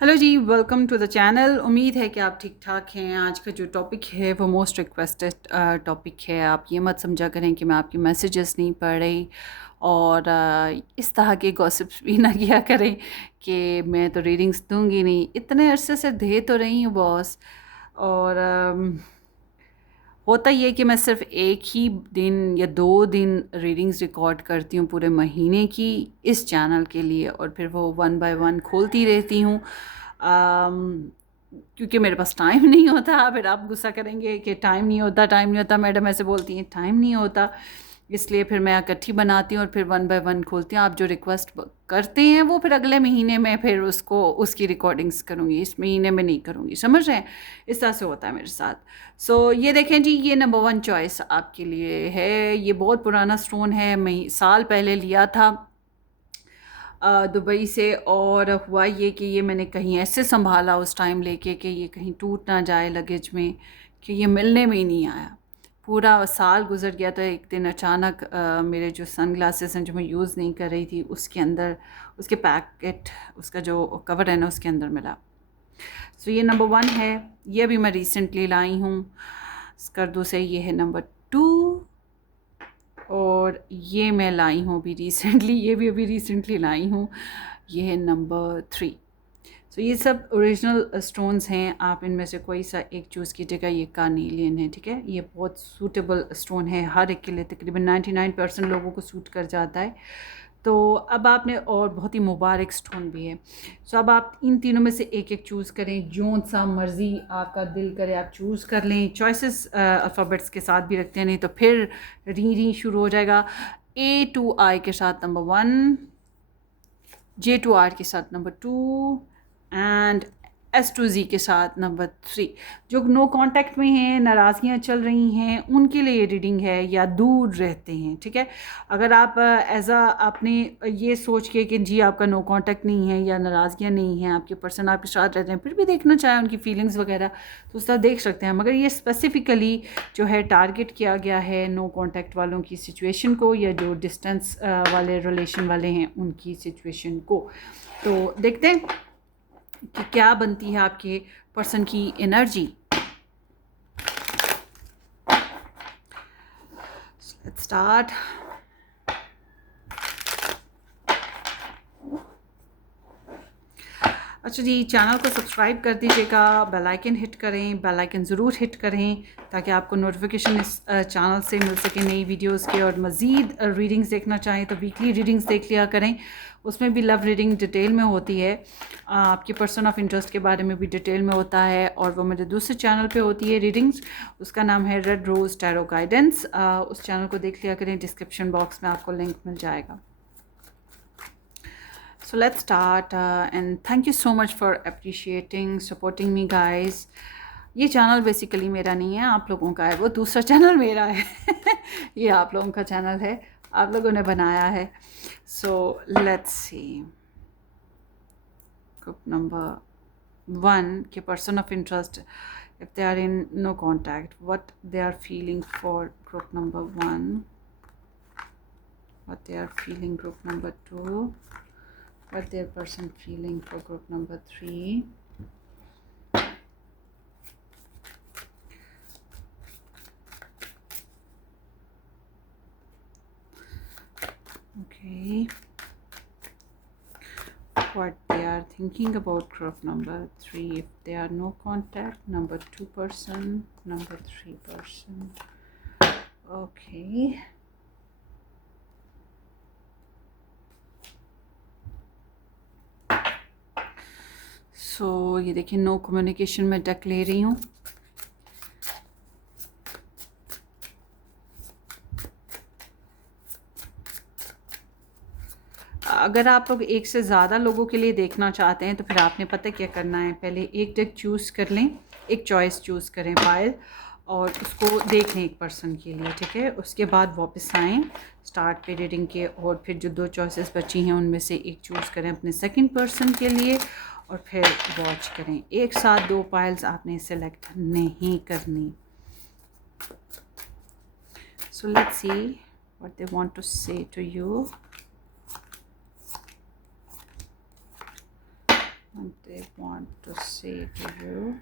Hello जी, welcome to the channel. उम्मीद है कि आप ठीक ठाक हैं। आज का जो टॉपिक है वो मोस्ट रिक्वेस्टेड टॉपिक है। आप ये मत समझा करें कि मैं आपके मैसेजेस नहीं पढ़ रही और इस तरह के गॉसिप्स भी ना किया करें कि मैं तो रीडिंग्स दूंगी नहीं। इतने अरसे से दे तो रही हूँ बॉस। और होता ये है कि मैं सिर्फ एक ही दिन या 2 दिन रीडिंग्स रिकॉर्ड करती हूँ पूरे महीने की इस चैनल के लिए, और फिर वो वन बाय वन खोलती रहती हूँ। क्योंकि मेरे पास टाइम नहीं होता। फिर आप गुस्सा करेंगे कि टाइम नहीं होता, टाइम नहीं होता, मैडम ऐसे बोलती हैं, टाइम नहीं होता। इसलिए फिर मैं इकट्ठी बनाती हूँ और फिर वन बाय वन खोलती हूँ। आप जो रिक्वेस्ट करते हैं वो फिर अगले महीने में फिर उसको उसकी रिकॉर्डिंग्स करूँगी, इस महीने में नहीं करूँगी। समझ रहे हैं? इस तरह से होता है मेरे साथ। सो ये देखें जी, ये नंबर वन चॉइस आपके लिए है। ये बहुत पुराना स्टोन है, मैं साल पहले लिया था दुबई से। और हुआ ये कि ये मैंने कहीं ऐसे संभाला उस टाइम लेके कि ये कहीं टूट ना जाए लगेज में, कि ये मिलने में ही नहीं आया। पूरा साल गुजर गया तो एक दिन अचानक मेरे जो सन ग्लासेस हैं जो मैं यूज़ नहीं कर रही थी उसके अंदर, उसके पैकेट, उसका जो कवर है ना उसके अंदर मिला। सो ये नंबर वन है। ये अभी मैं रिसेंटली लाई हूँ स्कर्दू से। ये है नंबर टू। और ये मैं लाई हूँ अभी रिसेंटली, ये भी अभी रिसेंटली लाई हूँ। ये है नंबर थ्री। सो ये सब ओरिजिनल स्टोन्स हैं। आप इनमें से कोई सा एक चूज़ कीजिएगा। ये कार्नेलियन है, ठीक है। ये बहुत सूटेबल स्टोन है, हर एक के लिए तकरीबन 99% लोगों को सूट कर जाता है। तो अब आपने, और बहुत ही मुबारक स्टोन भी है। सो अब आप इन तीनों में से एक एक चूज़ करें, जो सा मर्ज़ी आपका दिल करे आप चूज़ कर लें। चॉइसेस अल्फ़ाबेट्स के साथ भी रखते हैं, नहीं तो फिर री री शुरू हो जाएगा। ए टू आई के साथ number one, J two R के साथ number two, and S two Z के साथ नंबर थ्री। जो नो कांटेक्ट में हैं, नाराज़गियाँ चल रही हैं, उनके लिए ये रीडिंग है, या दूर रहते हैं, ठीक है। अगर आप एज अ आपने ये सोच के कि जी आपका नो कांटेक्ट नहीं है या नाराज़गियाँ नहीं हैं, आपके पर्सन आपके साथ रहते हैं, फिर भी देखना चाहें उनकी फीलिंग्स वगैरह, तो उस तरह देख सकते हैं। मगर ये स्पेसिफ़िकली जो है टारगेट किया गया है नो कांटेक्ट वालों की सिचुएशन को, या जो डिस्टेंस वाले रिलेशन वाले हैं उनकी सिचुएशन को। तो देखते हैं कि क्या बनती है आपके पर्सन की एनर्जी। Let's start. अच्छा जी, चैनल को सब्सक्राइब कर दीजिएगा, बेल आइकन हिट करें, बेल आइकन ज़रूर हिट करें ताकि आपको नोटिफिकेशन इस चैनल से मिल सके नई वीडियोस के। और मज़ीद रीडिंग्स देखना चाहें तो वीकली रीडिंग्स देख लिया करें, उसमें भी लव रीडिंग डिटेल में होती है। आपके पर्सन ऑफ इंटरेस्ट के बारे में भी डिटेल में होता है, और वो मेरे दूसरे चैनल पे होती है रीडिंग्स। उसका नाम है रेड रोज़ टैरो गाइडेंस। उस चैनल को देख लिया करें, डिस्क्रिप्शन बॉक्स में आपको लिंक मिल जाएगा। So let's start, and thank you so much for appreciating, supporting me guys. ये चैनल बेसिकली मेरा नहीं है, आप लोगों का है। वो दूसरा चैनल मेरा है ये आप लोगों का चैनल है, आप लोगों ने बनाया है। So let's see, group number one के person of interest, if they are in no contact, what they are feeling for group number one, what they are feeling group number two, what their person feeling for group number three. Okay, what they are thinking about group number three, if they are no contact, number two person, number three person. Okay, सो ये देखिए, no communication में deck ले रही हूँ। अगर आप लोग एक से ज़्यादा लोगों के लिए देखना चाहते हैं तो फिर आपने पता क्या करना है, पहले एक डेक चूज़ कर लें, एक चॉइस चूज़ करें पायल, और उसको देख लें एक पर्सन के लिए, ठीक है। उसके बाद वापस आएँ स्टार्ट पे रीडिंग के, और फिर जो 2 चॉइसेस बची हैं उनमें से एक चूज़ करें अपने सेकंड पर्सन के लिए, और फिर वॉच करें। एक साथ 2 पायल्स आपने सेलेक्ट नहीं करनी। So let's see what they want to say to you. what they want to say to you.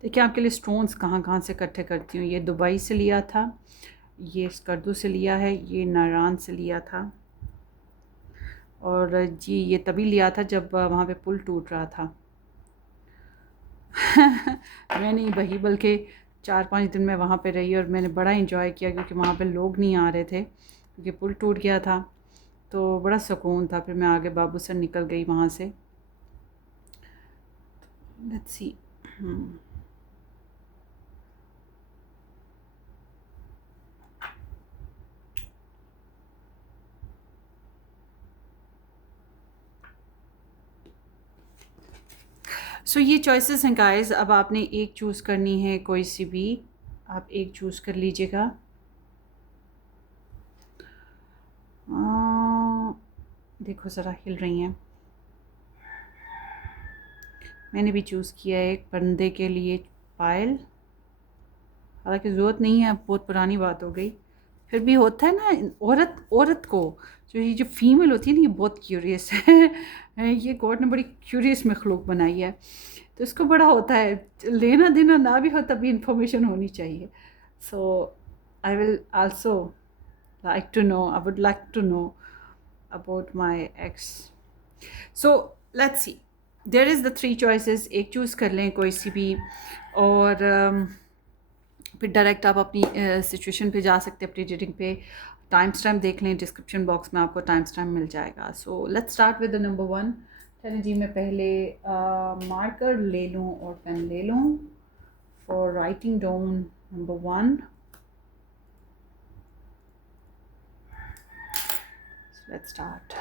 देखिए आपके लिए स्टोन्स कहाँ कहाँ से इकट्ठे करती हूँ। ये दुबई से लिया था, ये स्कर्दू से लिया है, ये नारान से लिया था, और जी ये तभी लिया था जब वहाँ पे पुल टूट रहा था। मैं नहीं बही बल्कि 4-5 दिन मैं वहाँ पे रही और मैंने बड़ा इंजॉय किया, क्योंकि वहाँ पे लोग नहीं आ रहे थे क्योंकि पुल टूट गया था। तो बड़ा सुकून था। फिर मैं आगे बाबू सर निकल गई वहाँ से। Let's see. सो ये चॉइसेस हैं गाइस। अब आपने एक चूज़ करनी है, कोई सी भी आप एक चूज़ कर लीजिएगा। देखो ज़रा हिल रही हैं। मैंने भी चूज़ किया है एक बंदे के लिए पायल। हालांकि ज़रूरत नहीं है, अब बहुत पुरानी बात हो गई। फिर भी होता है ना, औरत औरत को जो फीमेल होती है ना, ये बहुत क्यूरियस है। ये गॉड ने बड़ी क्यूरियस मखलूक बनाई है, तो इसको बड़ा होता है, लेना देना ना भी हो तभी इंफॉर्मेशन होनी चाहिए। So I will also like to know, I would like to know about my ex. So let's see, there is the 3 choices, एक चूज़ कर लें कोई सी भी, और फिर डायरेक्ट आप अपनी सिचुएशन पे जा सकते हैं, अपनी रीडिंग पे। टाइम स्टैम्प देख लें, डिस्क्रिप्शन बॉक्स में आपको टाइम स्टैम्प मिल जाएगा। So let's start with the number 1। चलिए जी, मैं पहले मार्कर ले लूँ और पेन ले लूँ for writing down number 1। Let's start.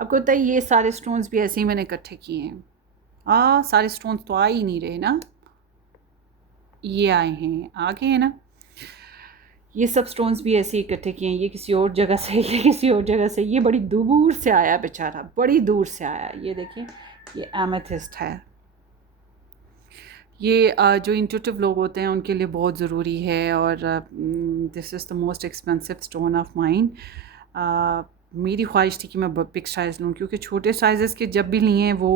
आपको पता है ये सारे स्टोन्स भी ऐसे ही मैंने इकट्ठे किए हैं। सारे स्टोन्स तो आ ही नहीं रहे ना, ये आए हैं, आगे है ना। ये सब स्टोन्स भी ऐसे ही इकट्ठे किए हैं, ये किसी और जगह से, ये किसी और जगह से, ये बड़ी दूर से आया बेचारा, बड़ी दूर से आया। ये देखिए, ये एमेथिस्ट है। ये जो इंट्यूटिव लोग होते हैं उनके लिए बहुत ज़रूरी है, और this is the most expensive stone of mine. मेरी ख्वाहिश थी कि मैं बिग साइज़ लूँ, क्योंकि छोटे साइज़ के जब भी लिए हैं वो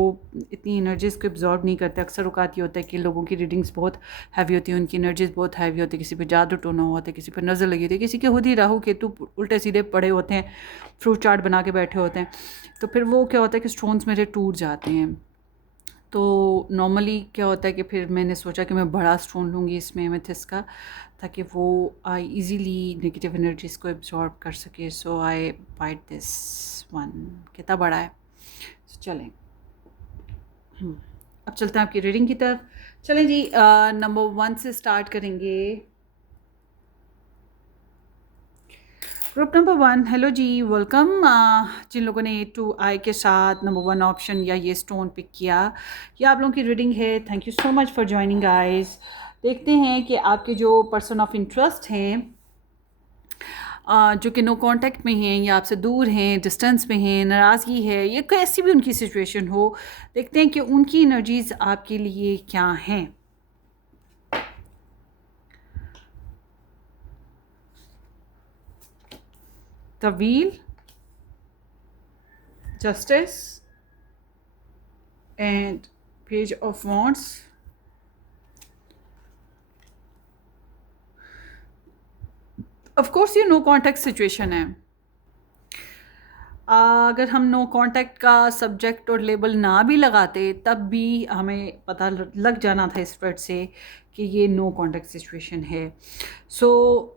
इतनी एनर्जीज़ को एब्जॉर्ब नहीं करते। अक्सर औकात ये होता है कि लोगों की रीडिंग्स बहुत हैवी होती है, उनकी एनर्जीज़ बहुत हैवी होती है, किसी पे जादू टोना हुआ होता है, किसी पे नज़र लगी होती है, किसी के खुद ही राहु केतु उल्टे सीधे पड़े होते हैं, फ्रूट चार्ट बना के बैठे होते हैं। तो फिर वो क्या होता है कि स्टोन्स मेरे टूट जाते हैं। तो नॉर्मली क्या होता है कि फिर मैंने सोचा कि मैं बड़ा स्टोन लूँगी इसमें एमेथिस्ट का, ताकि वो इजीली नेगेटिव एनर्जीज को एब्जॉर्ब कर सके। सो आई बाइट दिस वन। कितना बड़ा है। so, चलें, अब चलते हैं आपकी रीडिंग की तरफ। चलें जी, नंबर 1 से स्टार्ट करेंगे। ग्रुप नंबर 1, हेलो जी, वेलकम। जिन लोगों ने A to I के साथ नंबर 1 ऑप्शन या ये स्टोन पिक किया, ये आप लोगों की रीडिंग है। Thank you so much for joining guys. देखते हैं कि आपके जो पर्सन ऑफ इंटरेस्ट हैं, जो कि नो कांटेक्ट में हैं या आपसे दूर हैं, डिस्टेंस में हैं, नाराज़गी है, या कैसी भी उनकी सिचुएशन हो, देखते हैं कि उनकी एनर्जीज़ आपके लिए क्या हैं। The wheel, justice and page of wands. Of course ये नो कांटेक्ट सिचुएशन है। अगर हम नो कांटेक्ट का सब्जेक्ट और लेबल ना भी लगाते, तब भी हमें पता लग जाना था इस वर्ड से कि ये नो कांटेक्ट सिचुएशन है। सो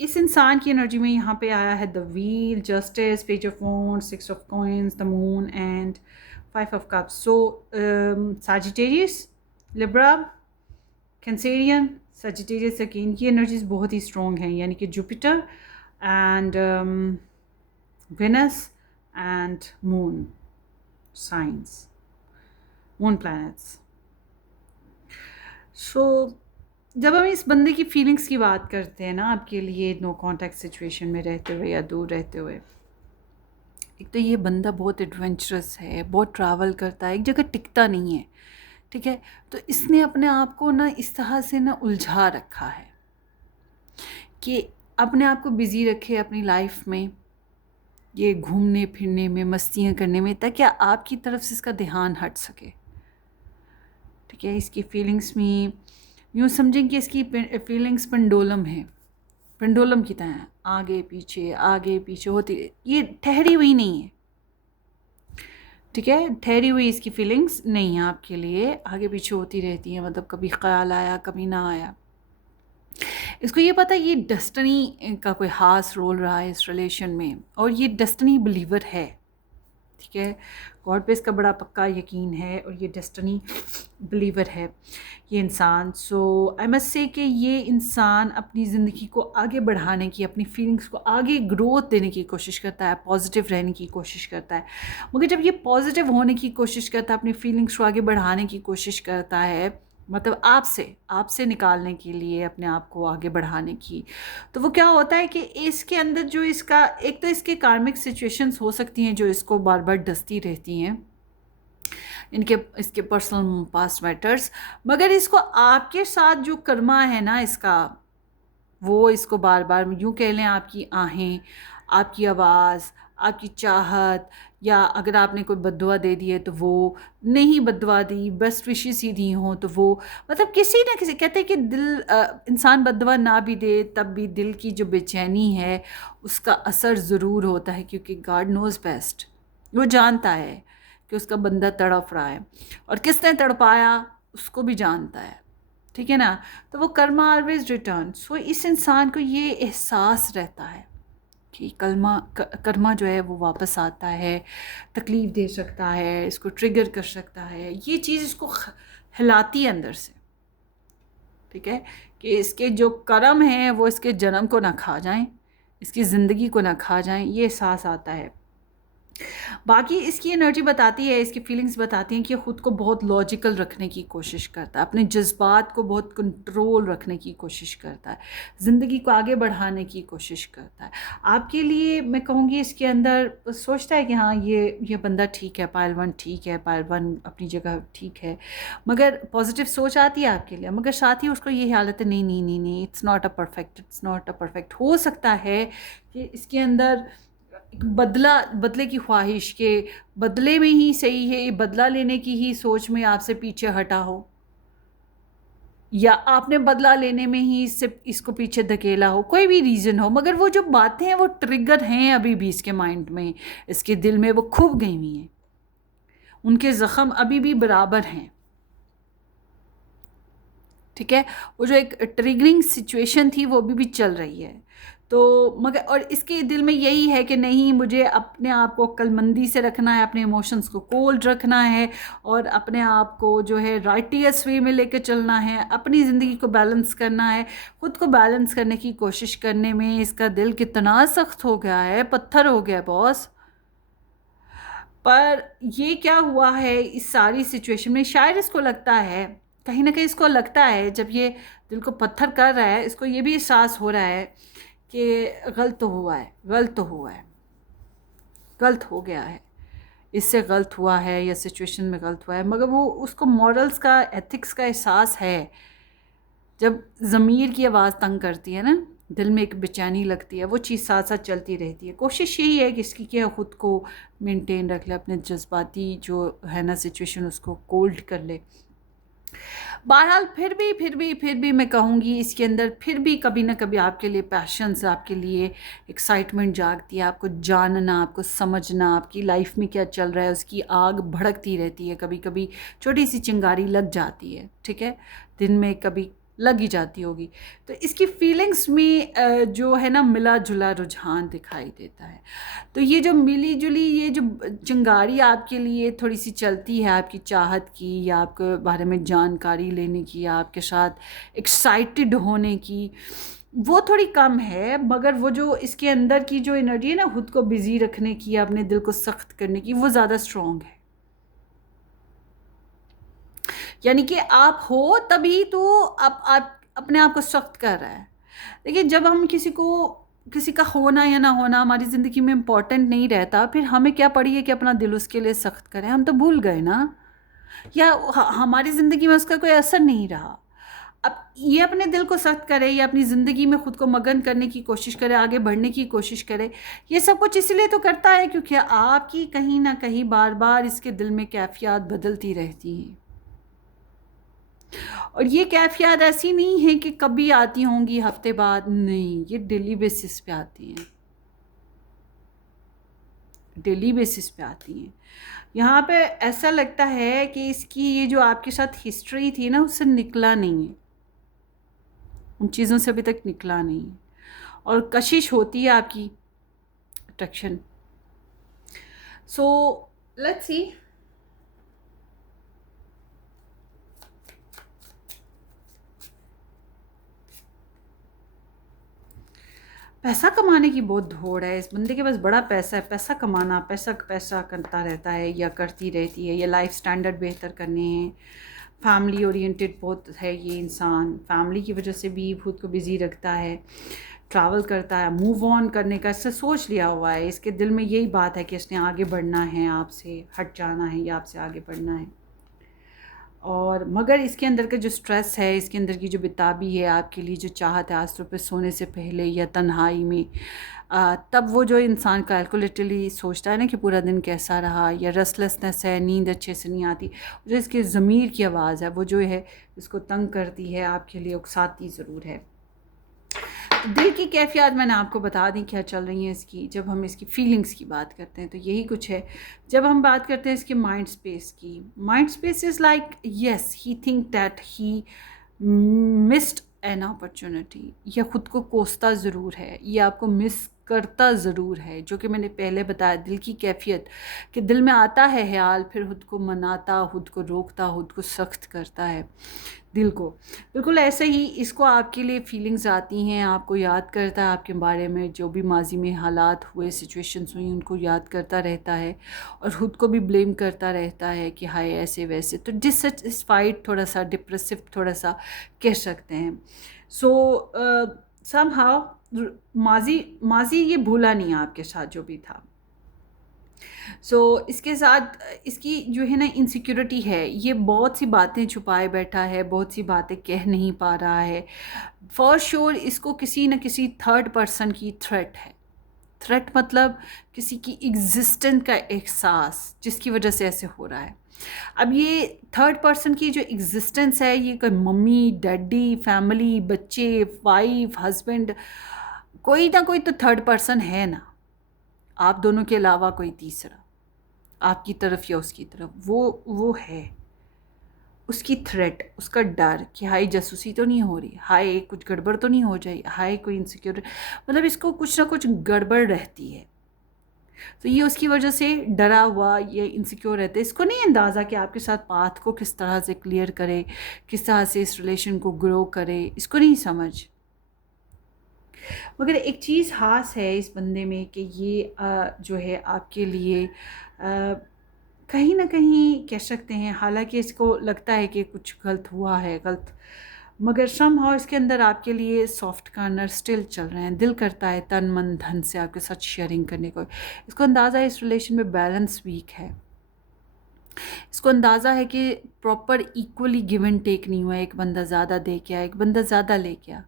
इस इंसान की एनर्जी में यहाँ पे आया है the wheel, justice, page of wands, 6 of coins, the moon and 5 of cups. So Sagittarius, Libra, Cancerian, Sagittarius again की एनर्जीज बहुत ही स्ट्रॉन्ग हैं, यानी कि Jupiter and Venus and Moon signs, moon planets. सो जब हम इस बंदे की फीलिंग्स की बात करते हैं ना, आपके लिए नो कांटेक्ट सिचुएशन में रहते हुए या दूर रहते हुए, एक तो ये बंदा बहुत एडवेंचरस है, बहुत ट्रैवल करता है, एक जगह टिकता नहीं है, ठीक है। तो इसने अपने आप को ना इस तरह से ना उलझा रखा है कि अपने आप को बिज़ी रखे अपनी लाइफ में, ये घूमने फिरने में, मस्तियाँ करने में, ताकि आपकी तरफ से इसका ध्यान हट सके, ठीक है। इसकी फीलिंग्स में यूँ समझें कि इसकी फीलिंग्स पेंडुलम है, पेंडुलम की तरह आगे पीछे होती, ये ठहरी हुई नहीं है, ठीक है। ठहरी हुई इसकी फीलिंग्स नहीं है आपके लिए, आगे पीछे होती रहती है, मतलब कभी ख्याल आया कभी ना आया। इसको ये पता है ये डेस्टिनी का कोई ख़ास रोल रहा है इस रिलेशन में, और ये डेस्टिनी बिलीवर है, ठीक है। गॉड पे इसका बड़ा पक्का यकीन है, और ये डेस्टिनी बिलीवर है ये इंसान। सो आई मस्ट से कि ये इंसान अपनी ज़िंदगी को आगे बढ़ाने की, अपनी फीलिंग्स को आगे ग्रोथ देने की कोशिश करता है, पॉजिटिव रहने की कोशिश करता है। मगर जब ये पॉजिटिव होने की कोशिश करता है, अपनी फीलिंग्स को आगे बढ़ाने की कोशिश करता है, मतलब आपसे निकालने के लिए, अपने आप को आगे बढ़ाने की, तो वो क्या होता है कि इसके अंदर जो इसका, एक तो इसके कार्मिक सिचुएशंस हो सकती हैं जो इसको बार बार डसती रहती हैं, इसके पर्सनल पास्ट मैटर्स, मगर इसको आपके साथ जो कर्मा है ना इसका, वो इसको बार बार यूँ कह लें, आपकी आहें, आपकी आवाज़, आपकी चाहत, या अगर आपने कोई बद्दुआ दे दी है तो वो, नहीं बद्दुआ दी, बेस्ट विशेस ही दी हों तो वो, मतलब किसी ना किसी, कहते हैं कि दिल इंसान बद्दुआ ना भी दे तब भी दिल की जो बेचैनी है उसका असर ज़रूर होता है, क्योंकि गॉड नोज़ बेस्ट, वो जानता है कि उसका बंदा तड़प रहा है, और किसने तड़पाया उसको भी जानता है, ठीक है ना। तो वो कर्मा ऑलवेज रिटर्न। सो इस इंसान को ये एहसास रहता है कि कर्मा जो है वो वापस आता है, तकलीफ़ दे सकता है, इसको ट्रिगर कर सकता है, ये चीज़ इसको हिलाती है अंदर से, ठीक है, कि इसके जो कर्म हैं वो इसके जन्म को ना खा जाएं, इसकी ज़िंदगी को ना खा जाएं, ये एहसास आता है। बाकी इसकी एनर्जी बताती है, इसकी फीलिंग्स बताती हैं कि ख़ुद को बहुत लॉजिकल रखने की कोशिश करता है, अपने जज्बात को बहुत कंट्रोल रखने की कोशिश करता है, ज़िंदगी को आगे बढ़ाने की कोशिश करता है। आपके लिए मैं कहूँगी इसके अंदर सोचता है कि हाँ ये बंदा ठीक है, पायल वन ठीक है, पायल वन अपनी जगह ठीक है, मगर पॉजिटिव सोच आती है आपके लिए, मगर साथ ही उसको ये हालत है, नहीं नहीं नहीं नहीं, इट्स नॉट अ परफेक्ट। हो सकता है कि इसके अंदर एक बदले की ख्वाहिश के बदले में ही सही है, ये बदला लेने की ही सोच में आपसे पीछे हटा हो, या आपने बदला लेने में ही इसको पीछे धकेला हो, कोई भी रीज़न हो, मगर वो जो बातें हैं वो ट्रिगर हैं अभी भी इसके माइंड में, इसके दिल में वो खूब गई हुई हैं, उनके ज़ख्म अभी भी बराबर हैं, ठीक है। वो जो एक ट्रिगरिंग सिचुएशन थी वो अभी भी चल रही है। तो मगर और इसके दिल में यही है कि नहीं, मुझे अपने आप को अक्लमंदी से रखना है, अपने इमोशंस को कोल्ड रखना है, और अपने आप को जो है राइटियस वे में लेकर चलना है, अपनी ज़िंदगी को बैलेंस करना है। ख़ुद को बैलेंस करने की कोशिश करने में इसका दिल कितना सख्त हो गया है, पत्थर हो गया बॉस। पर ये क्या हुआ है इस सारी सिचुएशन में, शायद इसको लगता है, कहीं ना कहीं इसको लगता है, जब ये दिल को पत्थर कर रहा है, इसको ये भी एहसास हो रहा है कि गलत तो हुआ है, गलत हो गया है, इससे गलत हुआ है या सिचुएशन में गलत हुआ है, मगर वो उसको मॉरल्स का, एथिक्स का एहसास है। जब ज़मीर की आवाज़ तंग करती है ना, दिल में एक बेचैनी लगती है, वो चीज़ साथ साथ चलती रहती है। कोशिश यही है कि इसकी क्या ख़ुद को मेंटेन रख ले, अपने जज्बाती जो है ना सिचुएशन उसको कोल्ड कर ले। बहरहाल फिर भी मैं कहूँगी इसके अंदर फिर भी कभी ना कभी आपके लिए पैशंस, आपके लिए एक्साइटमेंट जागती है, आपको जानना, आपको समझना, आपकी लाइफ में क्या चल रहा है उसकी आग भड़कती रहती है। कभी कभी छोटी सी चिंगारी लग जाती है, ठीक है, दिन में कभी लग ही जाती होगी। तो इसकी फीलिंग्स में जो है ना मिला जुला रुझान दिखाई देता है। तो ये जो मिली जुली ये जो चिंगारी आपके लिए थोड़ी सी चलती है, आपकी चाहत की, या आपके बारे में जानकारी लेने की, या आपके साथ एक्साइटेड होने की, वो थोड़ी कम है। मगर वो जो इसके अंदर की जो एनर्जी है ना खुद को बिज़ी रखने की, अपने दिल को सख्त करने की, वो ज़्यादा स्ट्रॉन्ग है। यानी कि आप हो तभी तो आप अपने आप को सख्त कर रहा है। देखिए, जब हम किसी का होना या ना होना हमारी ज़िंदगी में इम्पोर्टेंट नहीं रहता, फिर हमें क्या पड़ी है कि अपना दिल उसके लिए सख्त करें। हम तो भूल गए ना, या हमारी ज़िंदगी में उसका कोई असर नहीं रहा। अब ये अपने दिल को सख्त करे या अपनी ज़िंदगी में ख़ुद को मगन करने की कोशिश करे, आगे बढ़ने की कोशिश करे, ये सब कुछ इसलिए तो करता है क्योंकि आपकी कहीं ना कहीं बार बार इसके दिल में कैफियत बदलती रहती हैं। और ये कैफियत ऐसी नहीं है कि कभी आती होंगी हफ्ते बाद, नहीं, ये डेली बेसिस पे आती हैं, डेली बेसिस पे आती हैं। यहाँ पे ऐसा लगता है कि इसकी ये जो आपके साथ हिस्ट्री थी ना, उससे निकला नहीं है, उन चीज़ों से अभी तक निकला नहीं है, और कशिश होती है आपकी अट्रैक्शन। सो लेट्स सी। पैसा कमाने की बहुत दौड़ है इस बंदे के पास, बड़ा पैसा है, पैसा कमाना, पैसा पैसा करता रहता है या करती रहती है, या लाइफ स्टैंडर्ड बेहतर करने हैं। फैमिली ओरिएंटेड बहुत है ये इंसान, फैमिली की वजह से भी खुद को बिज़ी रखता है, ट्रैवल करता है, मूव ऑन करने का इससे सोच लिया हुआ है। इसके दिल में यही बात है कि इसने आगे बढ़ना है, आपसे हट जाना है या आपसे आगे बढ़ना है। और मगर इसके अंदर का जो स्ट्रेस है, इसके अंदर की जो बेताबी है आपके लिए, जो चाहत है आज सुबह सोने से पहले या तन्हाई में, तब वो जो इंसान कैलकुलेटली सोचता है ना कि पूरा दिन कैसा रहा, या रेस्टलेसनेस है, नींद अच्छे से नहीं आती, जो इसके ज़मीर की आवाज़ है वो जो है इसको तंग करती है, आपके लिए उकसाती ज़रूर है। दिल की कैफियत मैंने आपको बता दी क्या चल रही है इसकी। जब हम इसकी फीलिंग्स की बात करते हैं तो यही कुछ है। जब हम बात करते हैं इसके माइंड स्पेस की, mind space is like yes he think that he missed an opportunity, या ख़ुद को कोसता ज़रूर है, ये आपको मिस करता ज़रूर है, जो कि मैंने पहले बताया दिल की कैफियत, कि दिल में आता है ख्याल, फिर खुद को मनाता, खुद को रोकता, खुद को सख्त करता है दिल को। बिल्कुल ऐसे ही इसको आपके लिए फीलिंग्स आती हैं, आपको याद करता है, आपके बारे में जो भी माजी में हालात हुए, सिचुएशंस हुई, उनको याद करता रहता है, और ख़ुद को भी ब्लेम करता रहता है कि हाय ऐसे वैसे। तो डिससेटिस्फाइड, थोड़ा सा डिप्रेसिव, थोड़ा सा कह सकते हैं। सो समहाउ माजी ये भूला नहीं आपके साथ जो भी था। इसके साथ इसकी जो है ना इनसिक्योरिटी है, ये बहुत सी बातें छुपाए बैठा है, बहुत सी बातें कह नहीं पा रहा है। फॉर श्योर इसको किसी न किसी थर्ड पर्सन की थ्रेट है। थ्रेट मतलब किसी की एग्जिस्टेंस का एहसास, जिसकी वजह से ऐसे हो रहा है। अब ये थर्ड पर्सन की जो एग्जिस्टेंस है, ये कोई मम्मी, डैडी, फैमिली, बच्चे, वाइफ, हस्बैंड, कोई ना कोई तो थर्ड पर्सन है ना, आप दोनों के अलावा कोई तीसरा, आपकी तरफ या उसकी तरफ, वो है। उसकी थ्रेट, उसका डर कि हाय जासूसी तो नहीं हो रही, हाय कुछ गड़बड़ तो नहीं हो जाए, हाय कोई इनसिक्योर, मतलब इसको कुछ ना कुछ गड़बड़ रहती है। तो ये उसकी वजह से डरा हुआ, ये इनसिक्योर रहता है। इसको नहीं अंदाज़ा कि आपके साथ पाथ को किस तरह से क्लियर करे, किस तरह से इस रिलेशन को ग्रो करे, इसको नहीं समझ। मगर एक चीज़ ख़ास है इस बंदे में कि ये जो है आपके लिए कहीं ना कहीं कह सकते हैं, हालांकि इसको लगता है कि कुछ गलत हुआ है, गलत, मगर समहाउ इसके अंदर आपके लिए सॉफ्ट कॉर्नर स्टिल चल रहे हैं। दिल करता है तन मन धन से आपके साथ शेयरिंग करने को। इसको अंदाज़ा है इस रिलेशन में बैलेंस वीक है। इसको अंदाज़ा है कि proper equally give and take नहीं हुआ, एक बंदा ज़्यादा दे के आया, एक बंदा ज़्यादा ले गया,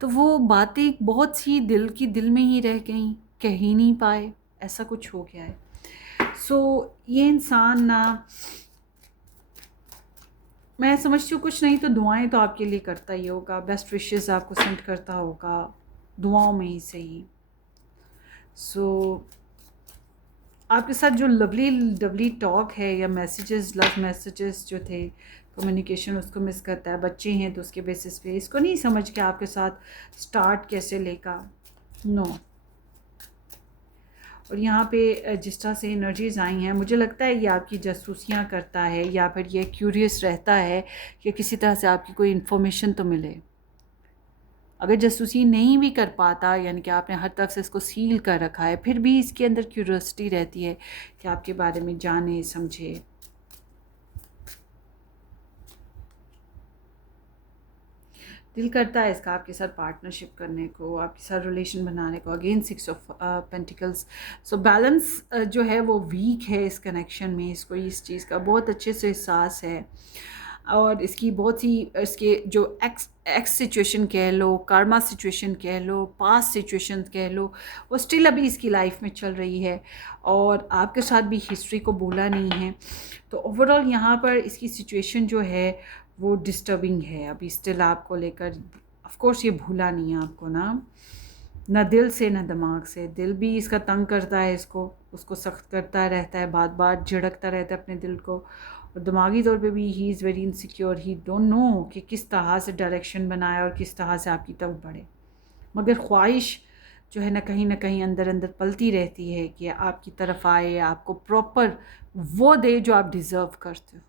तो वो बातें बहुत सी दिल में ही रह गई, कह ही नहीं पाए, ऐसा कुछ हो गया है। ये इंसान ना, मैं समझती हूँ कुछ नहीं तो दुआएं तो आपके लिए करता ही होगा, बेस्ट विशेस आपको सेंड करता होगा दुआओं में ही सही। आपके साथ जो लवली टॉक है या मैसेजेस, लव मैसेजेस जो थे, कम्युनिकेशन, उसको मिस करता है। बच्चे हैं तो उसके बेसिस पे इसको नहीं समझ के आपके साथ स्टार्ट कैसे लेगा, नो। और यहाँ पे जिस तरह से एनर्जीज़ आई हैं, मुझे लगता है ये आपकी जासूसियाँ करता है, या फिर ये क्यूरियस रहता है कि किसी तरह से आपकी कोई इन्फॉर्मेशन तो मिले। अगर जासूसी नहीं भी कर पाता, यानी कि आपने हर तरफ से इसको सील कर रखा है, फिर भी इसके अंदर क्यूरियोसिटी रहती है कि आपके बारे में जाने समझे। दिल करता है इसका आपके साथ पार्टनरशिप करने को, आपके साथ रिलेशन बनाने को। Again 6 of pentacles. So balance जो है वो वीक है इस कनेक्शन में, इसको इस चीज़ का बहुत अच्छे से एहसास है, और इसकी बहुत सी इसके जो एक्स एक्स सिचुएशन कह लो, कार्मा सिचुएशन कह लो, पास्ट सिचुएशन कह लो, वो स्टिल अभी इसकी लाइफ में चल रही है, और आपके साथ भी हिस्ट्री को भूला नहीं है। तो ओवरऑल यहाँ पर इसकी सिचुएशन जो है वो डिस्टर्बिंग है अभी स्टिल आपको लेकर। ऑफ कोर्स ये भूला नहीं है आपको ना दिल से ना दिमाग से। दिल भी इसका तंग करता है इसको, उसको सख्त करता रहता है, बार बार झिड़कता रहता है अपने दिल को, और दिमागी तौर पे भी he is very insecure. He don't know कि किस तरह से डायरेक्शन बनाए और किस तरह से आपकी तरफ बढ़े, मगर ख्वाहिश जो है ना कहीं अंदर अंदर पलती रहती है कि आपकी तरफ आए, आपको प्रॉपर वो दे जो आप डिज़र्व करते हो।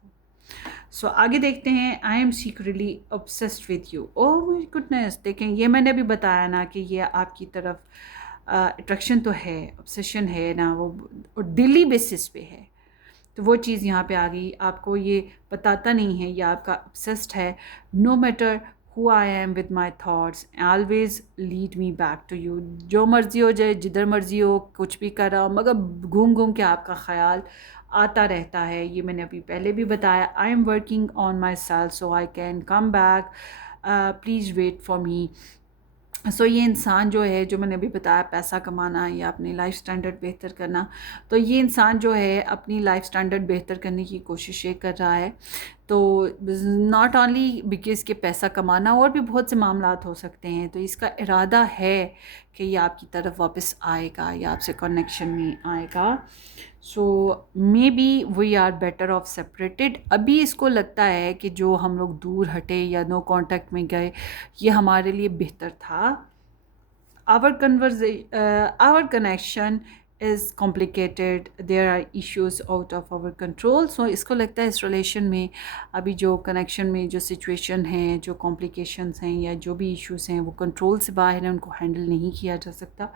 सो आगे देखते हैं। I M secretly obsessed with you. Oh my goodness, देखें ये मैंने अभी बताया ना कि ये आपकी तरफ अट्रैक्शन तो है, ऑब्सेशन है ना, वो और डेली बेसिस पे है। तो वो चीज़ यहाँ पे आ गई, आपको ये बताता नहीं है, ये आपका ऑब्सेस्ड है। No matter who I am with my thoughts always lead me back to you. जो मर्ज़ी हो जाए, जिधर मर्ज़ी हो, कुछ भी कर रहा हो, मगर घूम घूम के आपका ख्याल आता रहता है। ये मैंने अभी पहले भी बताया। I am working on myself so I can come back, please wait for me. So ये इंसान जो है, जो मैंने अभी बताया, पैसा कमाना या अपनी लाइफ स्टैंडर्ड बेहतर करना, तो ये इंसान जो है अपनी लाइफ स्टैंडर्ड बेहतर करने की कोशिश कर रहा है। तो नॉट ओनली बिकॉज के पैसा कमाना, और भी बहुत से मामलात हो सकते हैं। तो इसका इरादा है कि ये आपकी तरफ वापस आएगा या आपसे कनेक्शन में आएगा। So maybe we are better off separated. अभी इसको लगता है कि जो हम लोग दूर हटे या नो कांटेक्ट में गए, ये हमारे लिए बेहतर था। Our connection is complicated, there are issues out of our control। So इसको लगता है इस रिलेशन में अभी जो कनेक्शन में जो सिचुएशन है, जो कॉम्प्लिकेशंस हैं या जो भी इश्यूज हैं, वो कंट्रोल से बाहर है, उनको हैंडल नहीं किया जा सकता।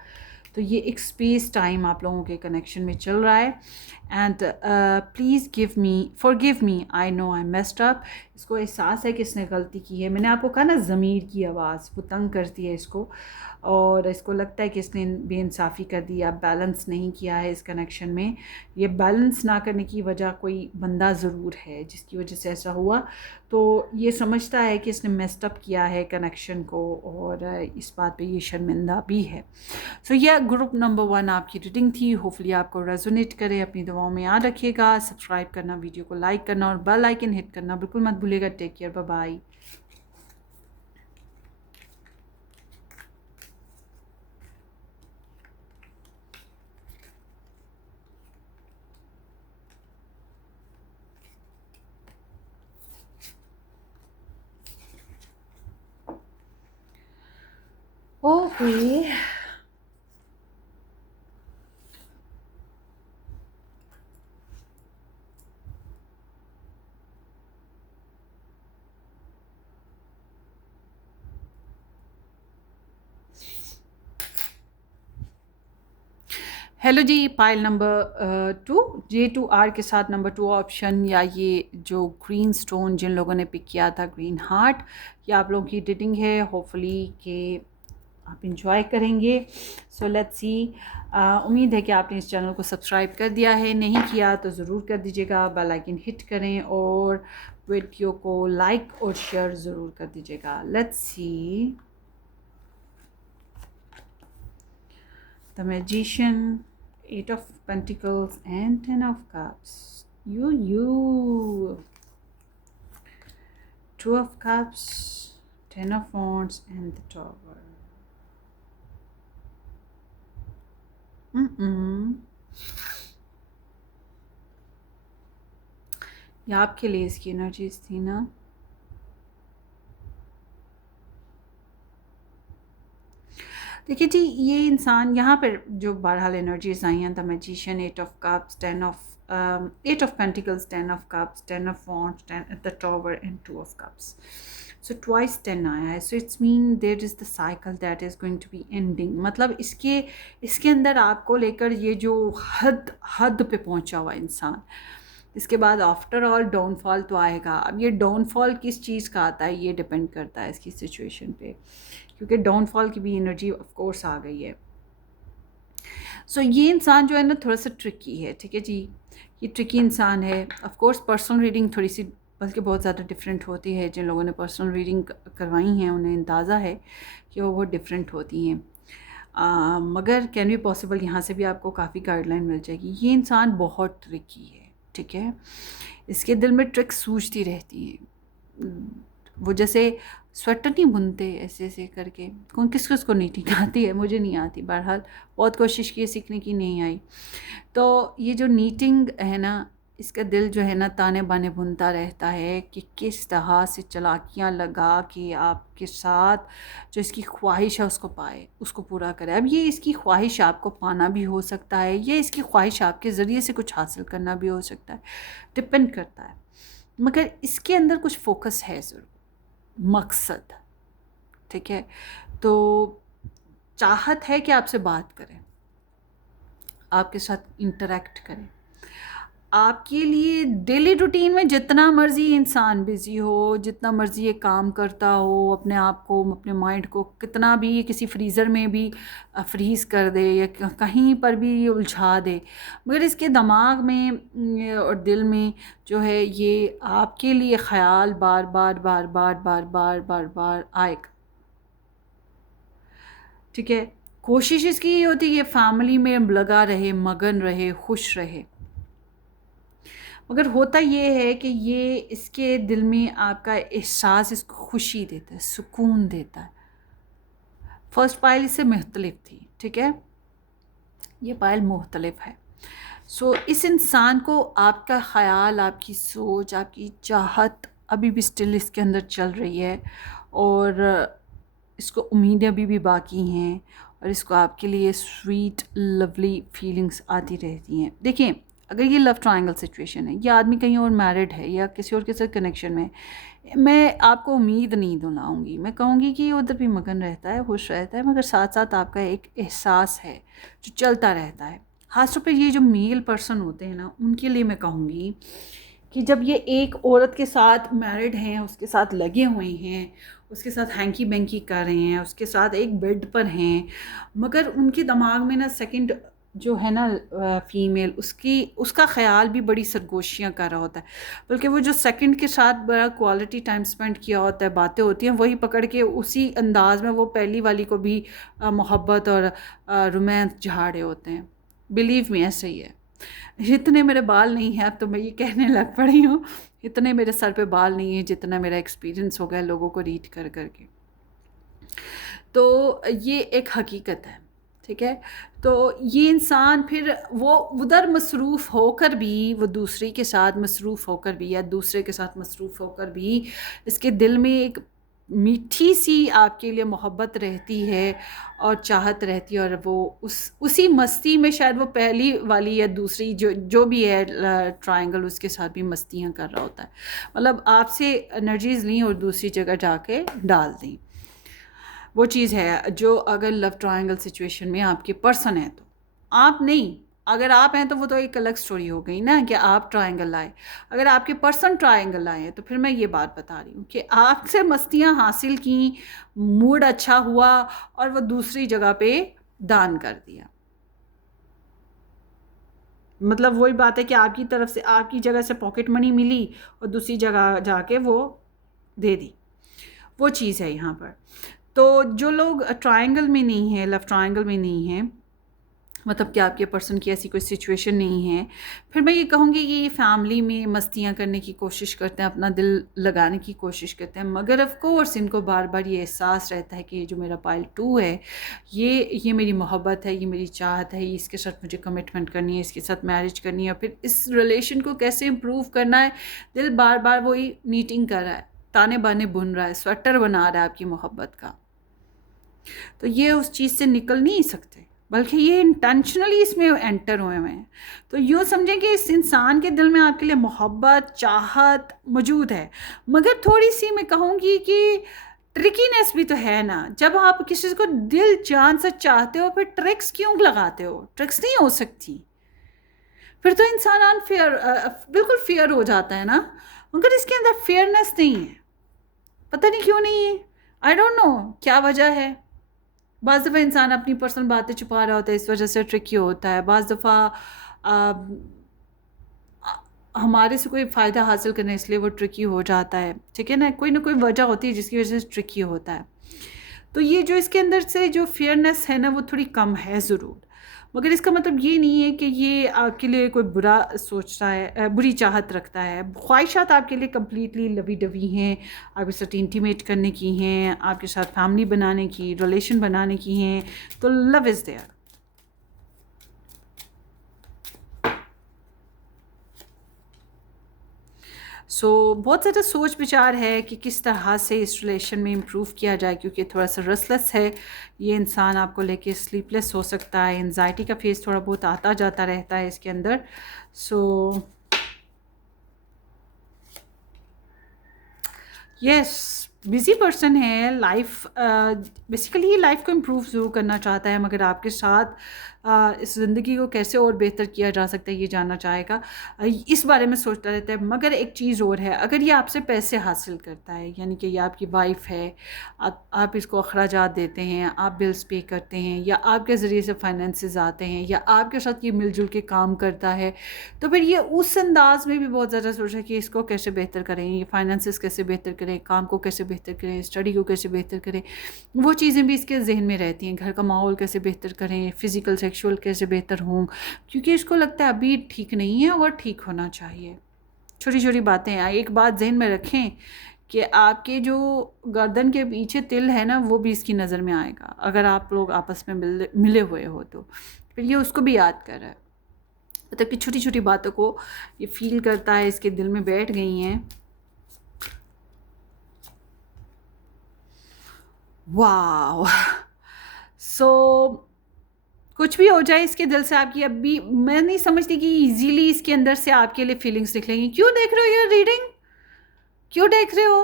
तो ये एक स्पेस टाइम आप लोगों के कनेक्शन में चल रहा है। And please forgive me, I know I messed up. इसको एहसास है कि इसने गलती की है। मैंने आपको कहा ना, ज़मीर की आवाज़ वो तंग करती है इसको, और इसको लगता है कि इसने बेइंसाफ़ी कर दी या बैलेंस नहीं किया है इस कनेक्शन में। ये बैलेंस ना करने की वजह कोई बंदा ज़रूर है जिसकी वजह से ऐसा हुआ। तो ये समझता है कि इसने मेस्ड अप किया है कनेक्शन को, और इस बात पे ये शर्मिंदा भी है। सो यह ग्रुप नंबर 1 आपकी रीडिंग थी। होपफुली आपको रेजोनेट करे। अपनी दुआओं में याद रखिएगा। सब्सक्राइब करना, वीडियो को लाइक करना और बेल आइकन हिट करना बिल्कुल मत भूलिएगा। Take care, bye bye. Okay, hello जी। पाइल नंबर 2, J2R के साथ नंबर 2 ऑप्शन, या ये जो ग्रीन स्टोन जिन लोगों ने पिक किया था, ग्रीन हार्ट, ये आप लोगों की रीडिंग है। होपफुली कि आप इंजॉय करेंगे। सो लेट्स सी। उम्मीद है कि आपने इस चैनल को सब्सक्राइब कर दिया है, नहीं किया तो ज़रूर कर दीजिएगा। बेल आइकन हिट करें और वीडियो को लाइक और शेयर ज़रूर कर दीजिएगा। Let's see. The magician, 8 of Pentacles and 10 of Cups. You. 2 of Cups, 10 of Wands and the Tower. ये आपके लिए इसकी एनर्जीज थी ना। देखिए जी, ये इंसान यहाँ पर जो बहरहाल एनर्जीज आई हैं, the magician, 8 of Cups, 8 of Pentacles, 10 of Cups, 10 of Wands, 10 at the Tower and 2 of Cups. So twice 10 आया है। So it's mean there is the cycle that is going to be ending. मतलब इसके अंदर आपको लेकर ये जो हद पे पहुंचा हुआ इंसान, इसके बाद आफ्टर ऑल डाउनफॉल तो आएगा। अब ये डाउनफॉल किस चीज़ का आता है ये डिपेंड करता है इसकी सिचुएशन पे, क्योंकि डाउनफॉल की भी एनर्जी ऑफ कोर्स आ गई है। सो ये इंसान जो है ना थोड़ा सा ट्रिकी है, ठीक है जी, ये ट्रिकी इंसान है। ऑफ कोर्स पर्सनल रीडिंग थोड़ी सी बल्कि बहुत ज़्यादा डिफरेंट होती है। जिन लोगों ने पर्सनल रीडिंग करवाई हैं उन्हें अंदाज़ा है कि वो बहुत डिफरेंट होती हैं। मगर कैन बी पॉसिबल यहाँ से भी आपको काफ़ी गाइडलाइन मिल जाएगी। ये इंसान बहुत ट्रिकी है, ठीक है, इसके दिल में ट्रिक्स सूझती रहती हैं। वो जैसे स्वेटर नहीं बुनते ऐसे ऐसे करके, कौन किस किस को नीटिंग आती है, मुझे नहीं आती, बहरहाल बहुत कोशिश की सीखने की, नहीं आई। तो ये जो नीटिंग है ना, इसका दिल जो है ना ताने बाने बुनता रहता है कि किस तरह से चालाकियाँ लगा कि आपके साथ जो इसकी ख्वाहिश है उसको पाए, उसको पूरा करे। अब ये इसकी ख्वाहिश आपको पाना भी हो सकता है, या इसकी ख्वाहिश आपके ज़रिए से कुछ हासिल करना भी हो सकता है, डिपेंड करता है। मगर इसके अंदर कुछ फोकस है ज़रूर, मकसद, ठीक है। तो चाहत है कि आपसे बात करें, आपके साथ इंटरेक्ट करें। आपके लिए डेली रूटीन में जितना मर्ज़ी इंसान बिज़ी हो, जितना मर्ज़ी ये काम करता हो, अपने आप को, अपने माइंड को कितना भी किसी फ्रीज़र में भी फ्रीज़ कर दे या कहीं पर भी उलझा दे, मगर इसके दिमाग में और दिल में जो है ये आपके लिए ख़्याल बार बार बार बार बार बार बार बार आएगा, ठीक है। कोशिश इसकी ये होती है कि फैमिली में लगा रहे, मगन रहे, खुश रहे, मगर होता ये है कि ये इसके दिल में आपका एहसास इसको खुशी देता है, सुकून देता है। फर्स्ट पायल इससे मुख्तलिफ थी, ठीक है, ये पायल मुख्तलिफ है। सो इस इंसान को आपका ख़याल, आपकी सोच, आपकी चाहत अभी भी स्टिल इसके अंदर चल रही है, और इसको उम्मीदें अभी भी बाकी हैं, और इसको आपके लिए स्वीट लवली फीलिंग्स आती रहती हैं। देखिए, अगर ये लव ट्रायंगल सिचुएशन है, ये आदमी कहीं और मैरिड है या किसी और के साथ कनेक्शन में, मैं आपको उम्मीद नहीं दिलाऊंगी, मैं कहूँगी कि उधर भी मगन रहता है, खुश रहता है, मगर साथ साथ आपका एक एहसास है जो चलता रहता है। ख़ासतौर पर ये जो मेल पर्सन होते हैं ना, उनके लिए मैं कहूँगी कि जब ये एक औरत के साथ मैरिड हैं, उसके साथ लगे हुए हैं, उसके साथ हैंकी बैंकी कर रहे हैं, उसके साथ एक बेड पर हैं, मगर उनके दिमाग में ना सेकंड जो है ना फ़ीमेल, उसका ख़्याल भी बड़ी सरगोशियाँ कर रहा होता है, बल्कि वो जो सेकंड के साथ बड़ा क्वालिटी टाइम स्पेंड किया होता है, बातें होती हैं, वही पकड़ के उसी अंदाज में वो पहली वाली को भी मोहब्बत और रोमांस झाड़े होते हैं। बिलीव मी, ऐसा ही है। इतने मेरे बाल नहीं हैं, अब तो मैं ये कहने लग पड़ी हूँ, इतने मेरे सर पे बाल नहीं है जितना मेरा एक्सपीरियंस हो गया लोगों को रीड कर करके। तो ये एक हकीकत है, ठीक है। तो ये इंसान फिर वो उधर मसरूफ़ होकर भी, वो दूसरे के साथ मसरूफ़ होकर भी या दूसरे के साथ मसरूफ़ होकर भी, इसके दिल में एक मीठी सी आपके लिए मोहब्बत रहती है और चाहत रहती है, और वो उसी मस्ती में शायद वो पहली वाली या दूसरी जो भी है ट्रायंगल, उसके साथ भी मस्तियाँ कर रहा होता है। मतलब आपसे एनर्जीज़ ली और दूसरी जगह जाके डाल दी, वो चीज़ है जो अगर लव ट्रायंगल सिचुएशन में आपके पर्सन है, तो आप नहीं, अगर आप हैं तो वो तो एक अलग स्टोरी हो गई ना कि आप ट्रायंगल लाए। अगर आपके पर्सन ट्रायंगल लाए हैं तो फिर मैं ये बात बता रही हूँ कि आपसे मस्तियाँ हासिल की, मूड अच्छा हुआ, और वो दूसरी जगह पे दान कर दिया। मतलब वही बात है कि आपकी तरफ से, आपकी जगह से पॉकेट मनी मिली और दूसरी जगह जाके वो दे दी, वो चीज़ है यहाँ पर। तो जो लोग ट्रायंगल में नहीं है, लव ट्रायंगल में नहीं है, मतलब कि आपके पर्सन की ऐसी कोई सिचुएशन नहीं है, फिर मैं ये कहूँगी कि ये फैमिली में मस्तियाँ करने की कोशिश करते हैं, अपना दिल लगाने की कोशिश करते हैं, मगर ऑफ कोर्स इनको बार बार ये एहसास रहता है कि ये जो मेरा पाइल 2 है, ये मेरी मोहब्बत है, ये मेरी चाहत है, इसके साथ मुझे कमिटमेंट करनी है, इसके साथ मैरिज करनी है, फिर इस रिलेशन को कैसे इम्प्रूव करना है। दिल बार बार वही नीटिंग कर रहा है, ताने बाने बुन रहा है, स्वेटर बना रहा है आपकी मोहब्बत का। तो ये उस चीज़ से निकल नहीं सकते, बल्कि ये इंटेंशनली इसमें एंटर हुए हैं। तो यूँ समझें कि इस इंसान के दिल में आपके लिए मोहब्बत, चाहत मौजूद है, मगर थोड़ी सी मैं कहूँगी कि ट्रिकीनेस भी तो है ना। जब आप किसी को दिल जान से चाहते हो, फिर ट्रिक्स क्यों लगाते हो? ट्रिक्स नहीं हो सकती, फिर तो इंसान अनफेयर, बिल्कुल फेयर हो जाता है ना, मगर इसके अंदर फेयरनेस नहीं है, पता नहीं क्यों नहीं है, आई डोंट नो क्या वजह है। बाज़ दफ़ा इंसान अपनी पर्सनल बातें छुपा रहा होता है, इस वजह से ट्रिकी होता है। बाज़ दफ़ा हमारे से कोई फ़ायदा हासिल करना, इसलिए वो ट्रिकी हो जाता है, ठीक है ना कोई वजह होती है जिसकी वजह से ट्रिकी होता है। तो ये जो इसके अंदर से जो फेयरनेस है ना, वो थोड़ी कम है ज़रूर, मगर इसका मतलब ये नहीं है कि ये आपके लिए कोई बुरा सोचता है, बुरी चाहत रखता है। ख्वाहिशात आपके लिए कम्प्लीटली लवी डवी हैं, आपके साथ इंटीमेट करने की हैं, आपके साथ फैमिली बनाने की, रिलेशन बनाने की हैं, तो लव इज़ देयर। बहुत ज़्यादा सोच विचार है कि किस तरह से इस रिलेशन में इम्प्रूव किया जाए, क्योंकि थोड़ा सा रेस्टलेस है ये इंसान, आपको लेके स्लीपलेस हो सकता है, एनजाइटी का फेस थोड़ा बहुत आता जाता रहता है इसके अंदर। यस, बिज़ी पर्सन है, लाइफ बेसिकली ये लाइफ को इम्प्रूव ज़रूर करना चाहता है, मगर आपके साथ इस ज़िंदगी को कैसे और बेहतर किया जा सकता है ये जानना चाहेगा, इस बारे में सोचता रहता है। मगर एक चीज़ और है, अगर ये आपसे पैसे हासिल करता है, यानी कि ये आपकी वाइफ है, आप इसको अखराजात देते हैं, आप बिल्स पे करते हैं, या आपके ज़रिए से फाइनेंसेस आते हैं, या आपके साथ ये मिलजुल के काम करता है, तो फिर ये उस अंदाज में भी बहुत ज़्यादा सोच रहा है कि इसको कैसे बेहतर करें, ये फाइनेंसेस कैसे बेहतर करें, काम को कैसे बेहतर करें, स्टडी को कैसे बेहतर करें। वो चीज़ें भी इसके जहन में रहती हैं, घर का माहौल कैसे बेहतर करें, फ़िज़िकल सेक्सुअल कैसे बेहतर हों, क्योंकि इसको लगता है अभी ठीक नहीं है और ठीक होना चाहिए। छोटी छोटी बातें हैं। एक बात जहन में रखें कि आपके जो गर्दन के पीछे तिल है ना, वो भी इसकी नज़र में आएगा, अगर आप लोग आपस में मिले हुए हो तो फिर ये उसको भी याद कर रहा है। मतलब कि छोटी छोटी बातों को ये फील करता है, इसके दिल में बैठ गई हैं। वाह। कुछ भी हो जाए इसके दिल से आपकी, अभी मैं नहीं समझती कि इजीली इसके अंदर से आपके लिए फीलिंग्स निकलेंगी। क्यों देख रहे हो ये रीडिंग, क्यों देख रहे हो?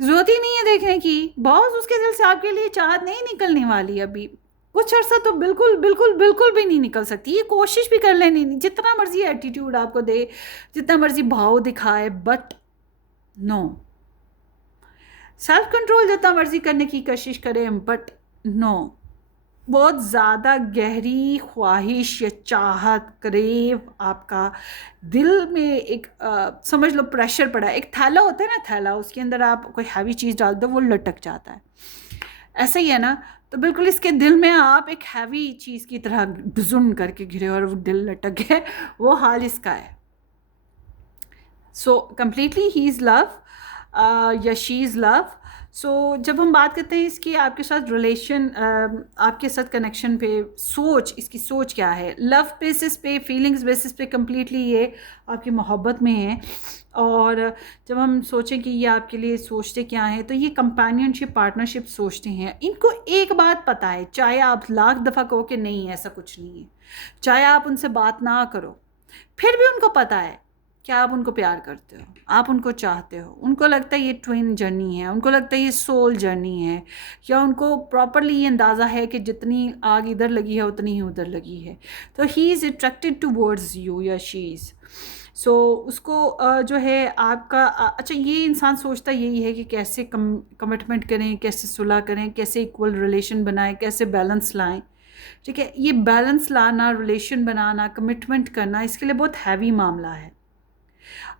जरूरत ही नहीं है देखने की। बॉस उसके दिल से आपके लिए चाहत नहीं निकलने वाली अभी, कुछ अर्सा तो बिल्कुल बिल्कुल बिल्कुल भी नहीं निकल सकती। ये कोशिश भी कर लेनी नहीं, जितना मर्जी एटीट्यूड आपको दे, जितना मर्जी भाव दिखाए, बट नो। सेल्फ कंट्रोल जितना मर्जी करने की कोशिश करें, बट नो। बहुत ज़्यादा गहरी ख्वाहिश या चाहत, क्रेव आपका दिल में एक समझ लो प्रेशर पड़ा है। एक थैला होता है ना, थैला, उसके अंदर आप कोई हैवी चीज़ डाल दो वो लटक जाता है, ऐसा ही है ना। तो बिल्कुल इसके दिल में आप एक हैवी चीज़ की तरह डुजुन करके घिरे और वो दिल लटक गए, वो हाल इसका है। So completely he is love या शी इज़ लव। सो जब हम बात करते हैं इसकी आपके साथ रिलेशन, आपके साथ कनेक्शन पे, इसकी सोच क्या है, लव बेसिस पे, फीलिंग्स बेसिस पे कम्प्लीटली ये आपकी मोहब्बत में है। और जब हम सोचें कि ये आपके लिए सोचते क्या हैं, तो ये कंपेनियनशिप, पार्टनरशिप सोचते हैं। इनको एक बात पता है, चाहे आप लाख दफ़ा कहो कि नहीं ऐसा कुछ नहीं है, चाहे आप उनसे बात ना करो, फिर भी उनको पता है कि आप उनको प्यार करते हो, आप उनको चाहते हो। उनको लगता है ये ट्विन जर्नी है, उनको लगता है ये सोल जर्नी है, या उनको प्रॉपरली ये अंदाज़ा है कि जितनी आग इधर लगी है उतनी ही उधर लगी है। तो he is attracted towards you या शी इज़। उसको जो है आपका अच्छा, ये इंसान सोचता यही है कि कैसे कमिटमेंट करें, कैसे सुलह करें, कैसे इक्वल रिलेशन बनाएं, कैसे बैलेंस लाएं। ठीक है, ये बैलेंस लाना, रिलेशन बनाना, कमिटमेंट करना, इसके लिए बहुत हैवी मामला है।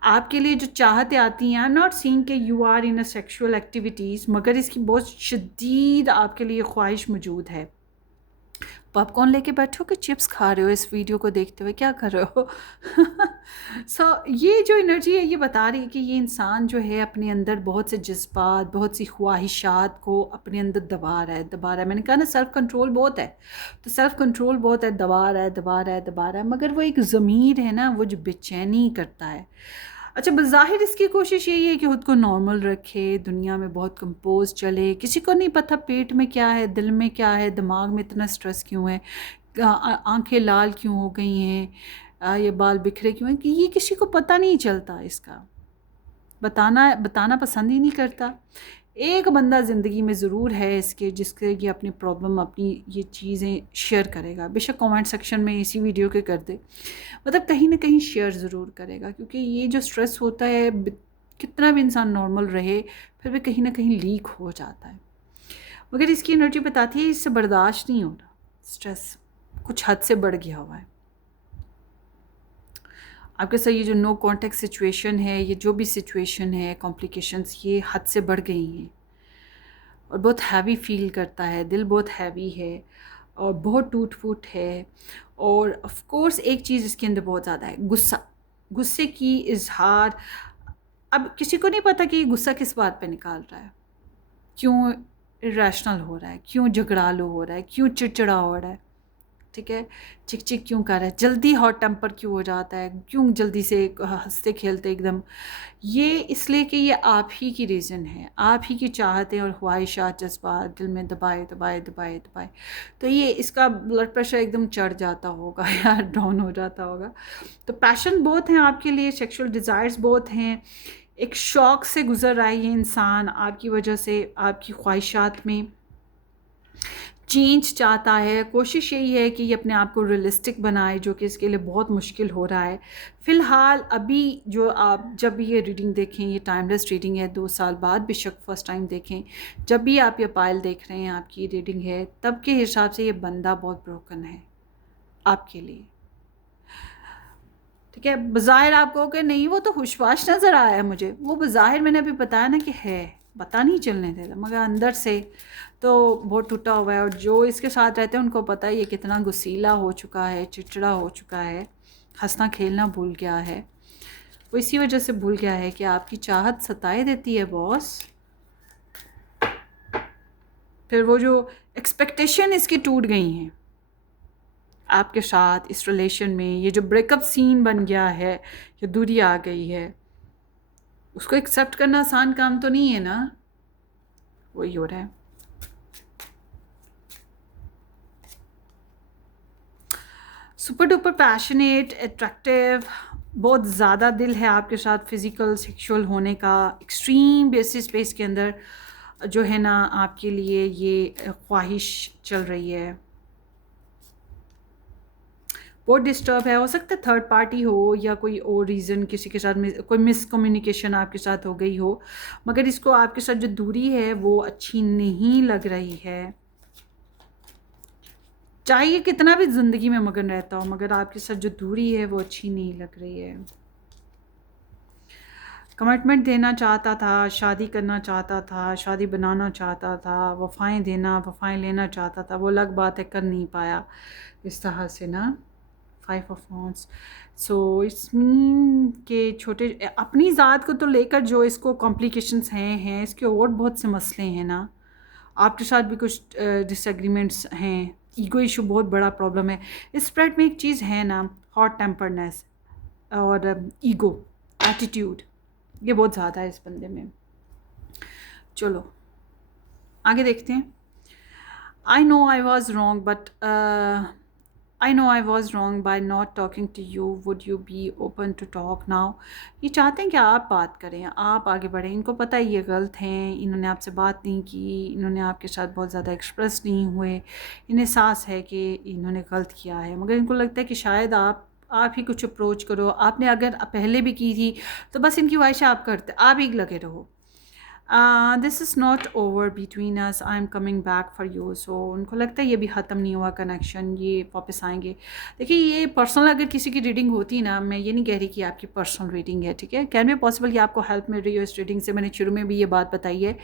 आपके लिए जो चाहते आती हैं, आई एम नॉट सीइंग कि you are in a sexual activities, मगर इसकी बहुत शदीद आपके लिए ख्वाहिश मौजूद है। पॉपकॉर्न लेके बैठो कि चिप्स खा रहे हो इस वीडियो को देखते हुए, क्या कर रहे हो? ये जो एनर्जी है ये बता रही है कि ये इंसान जो है अपने अंदर बहुत से जज्बात, बहुत सी ख्वाहिशात को अपने अंदर दबा रहा है। मैंने कहा ना, सेल्फ कंट्रोल बहुत है, तो सेल्फ कंट्रोल बहुत है, दबा रहा है, मगर वो एक ज़मीर है ना, वो जो बेचैनी करता है। अच्छा, बज़ाहिर इसकी कोशिश यही है कि खुद को नॉर्मल रखे, दुनिया में बहुत कंपोज चले, किसी को नहीं पता पेट में क्या है, दिल में क्या है, दिमाग में इतना स्ट्रेस क्यों है, आंखें लाल क्यों हो गई हैं, ये बाल बिखरे क्यों हैं, कि ये किसी को पता नहीं चलता। इसका बताना पसंद ही नहीं करता। एक बंदा ज़िंदगी में ज़रूर है इसके जिसके ये अपनी प्रॉब्लम, अपनी ये चीज़ें शेयर करेगा। बेशक कमेंट सेक्शन में इसी वीडियो के कर दे, मतलब कहीं ना कहीं शेयर ज़रूर करेगा, क्योंकि ये जो स्ट्रेस होता है, कितना भी इंसान नॉर्मल रहे फिर भी कहीं ना कहीं लीक हो जाता है। मगर इसकी एनर्जी बताती है इससे बर्दाश्त नहीं हो रहा, स्ट्रेस कुछ हद से बढ़ गया हुआ है आपके साथ। ये जो नो कॉन्टेक्ट सिचुएशन है, ये जो भी सिचुएशन है, कॉम्प्लिकेशंस ये हद से बढ़ गई हैं और बहुत हैवी फील करता है, दिल बहुत हैवी है और बहुत टूट फूट है। और ऑफ कोर्स एक चीज़ इसके अंदर बहुत ज़्यादा है, गुस्सा, गुस्से की इजहार। अब किसी को नहीं पता कि ये गुस्सा किस बात पे निकाल रहा है, क्यों इरेशनल हो रहा है, क्यों झगड़ालू हो रहा है, क्यों चिड़चिड़ा हो रहा है, ठीक है, चिक चिक क्यों कर रहा है, जल्दी हॉट टेम्पर क्यों हो जाता है, क्यों जल्दी से हंसते खेलते एकदम। ये इसलिए कि ये आप ही की रीज़न है, आप ही की चाहतें और ख्वाहिशात जज्बात दिल में दबाए दबाए दबाए दबाए, तो ये इसका ब्लड प्रेशर एकदम चढ़ जाता होगा या डाउन हो जाता होगा। तो पैशन बहुत हैं आपके लिए, सेक्सुअल डिज़ायर्स बहुत हैं, एक शौक़ से गुज़र रहा है ये इंसान आपकी वजह से, आपकी ख्वाहिशात में चेंज चाहता है। कोशिश यही है कि ये अपने आप को रियलिस्टिक बनाए, जो कि इसके लिए बहुत मुश्किल हो रहा है फ़िलहाल। अभी जो आप जब भी ये रीडिंग देखें, ये टाइमलेस रीडिंग है, 2 साल बाद बेशक फर्स्ट टाइम देखें, जब भी आप ये पायल देख रहे हैं, आपकी रीडिंग है, तब के हिसाब से ये बंदा बहुत ब्रोकन है आपके लिए, ठीक है। बज़ाहिर आप कहोगे नहीं वो तो खुशबाश नज़र आया है मुझे, वो बज़ाहिर मैंने अभी बताया ना कि है, पता नहीं चलने देता, मगर अंदर से तो बहुत टूटा हुआ है। और जो इसके साथ रहते हैं उनको पता है ये कितना गुस्सीला हो चुका है, चिड़चिड़ा हो चुका है, हंसना खेलना भूल गया है। वो इसी वजह से भूल गया है कि आपकी चाहत सताए देती है बॉस। फिर वो जो एक्सपेक्टेशन इसकी टूट गई हैं आपके साथ इस रिलेशन में, ये जो ब्रेकअप सीन बन गया है, ये दूरी आ गई है, उसको एक्सेप्ट करना आसान काम तो नहीं है ना, वही हो रहा है। सुपर डुपर पैशनेट, अट्रैक्टिव, बहुत ज़्यादा दिल है आपके साथ फिज़िकल सेक्सुअल होने का, एक्सट्रीम बेसिस पे इसके अंदर जो है ना आपके लिए ये ख्वाहिश चल रही है। बहुत डिस्टर्ब है, हो सकता है थर्ड पार्टी हो या कोई और रीज़न, किसी के साथ कोई मिसकम्युनिकेशन आपके साथ हो गई हो, मगर इसको आपके साथ जो दूरी है वो अच्छी नहीं लग रही है। चाहे ये कितना भी ज़िंदगी में मगन रहता हो, मगर आपके साथ जो दूरी है वो अच्छी नहीं लग रही है। कमिटमेंट देना चाहता था, शादी करना चाहता था, शादी बनाना चाहता था, वफ़ाएं देना वफ़ाएं लेना चाहता था, वो अलग बात है कर नहीं पाया इस तरह से ना। 5 of wands, so it's mean के छोटे अपनी ज़ात को तो लेकर जो इसको कॉम्प्लिकेशंस हैं इसके और बहुत से मसले हैं ना, आपके साथ भी कुछ डिसएग्रीमेंट्स हैं, ईगो इशू बहुत बड़ा प्रॉब्लम है। इस स्प्रेड में एक चीज़ है ना, हॉट टेम्परनेस और ईगो एटीट्यूड, ये बहुत ज़्यादा है इस बंदे में। चलो आगे देखते हैं। I know I was wrong but I know I was wrong by not talking to you, would you be open to talk now. ये चाहते हैं कि आप बात करें, आप आगे बढ़ें। इनको पता है ये गलत हैं, इन्होंने आपसे बात नहीं की, इन्होंने आपके साथ बहुत ज़्यादा एक्सप्रेस नहीं हुए, इन्हें एहसास है कि इन्होंने गलत किया है, मगर इनको लगता है कि शायद आप ही कुछ अप्रोच करो। आपने अगर पहले भी की थी तो बस इनकी ख्वाहिश आप करते, आप ही लगे रहो। This is not over between us, I am coming back for you. So उनको लगता है ये भी ख़त्म नहीं हुआ कनेक्शन, ये वापस आएंगे। देखिए ये पर्सनल अगर किसी की रीडिंग होती ना, मैं ये नहीं कह रही कि आपकी पर्सनल रीडिंग है, ठीक है, कैन बी पॉसिबल कि आपको हेल्प मिल रही हो इस रीडिंग से, मैंने शुरू में भी ये बात बताई है,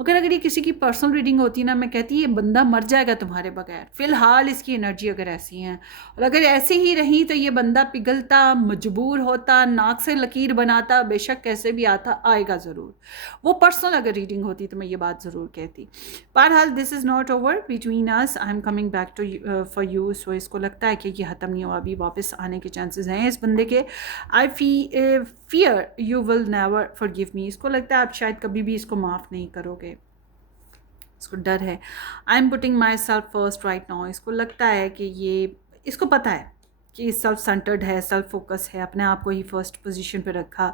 मगर अगर ये किसी की पर्सनल रीडिंग होती ना, मैं कहती ये बंदा मर जाएगा तुम्हारे बगैर। फ़िलहाल इसकी एनर्जी अगर ऐसी हैं और अगर ऐसी ही रही तो ये बंदा पिघलता, मजबूर होता, नाक से लकीर बनाता, बेशक कैसे भी आता, आएगा ज़रूर। वो पर्सनल अगर रीडिंग होती तो मैं ये बात ज़रूर कहती। बहरहाल this is not over between us, I am coming back to for you. So इसको लगता है कि ये ख़त्म नहीं हुआ, अभी वापस आने के चांसेस हैं इस बंदे के। I fear you will never forgive me, इसको लगता है आप शायद कभी भी इसको माफ़ नहीं करोगे, इसको डर है। I am putting my self first right now, इसको लगता है कि ये, इसको पता है कि सेल्फ सेंटर्ड है, सेल्फ फोकस है, अपने आप को ही फर्स्ट पोजीशन पे रखा,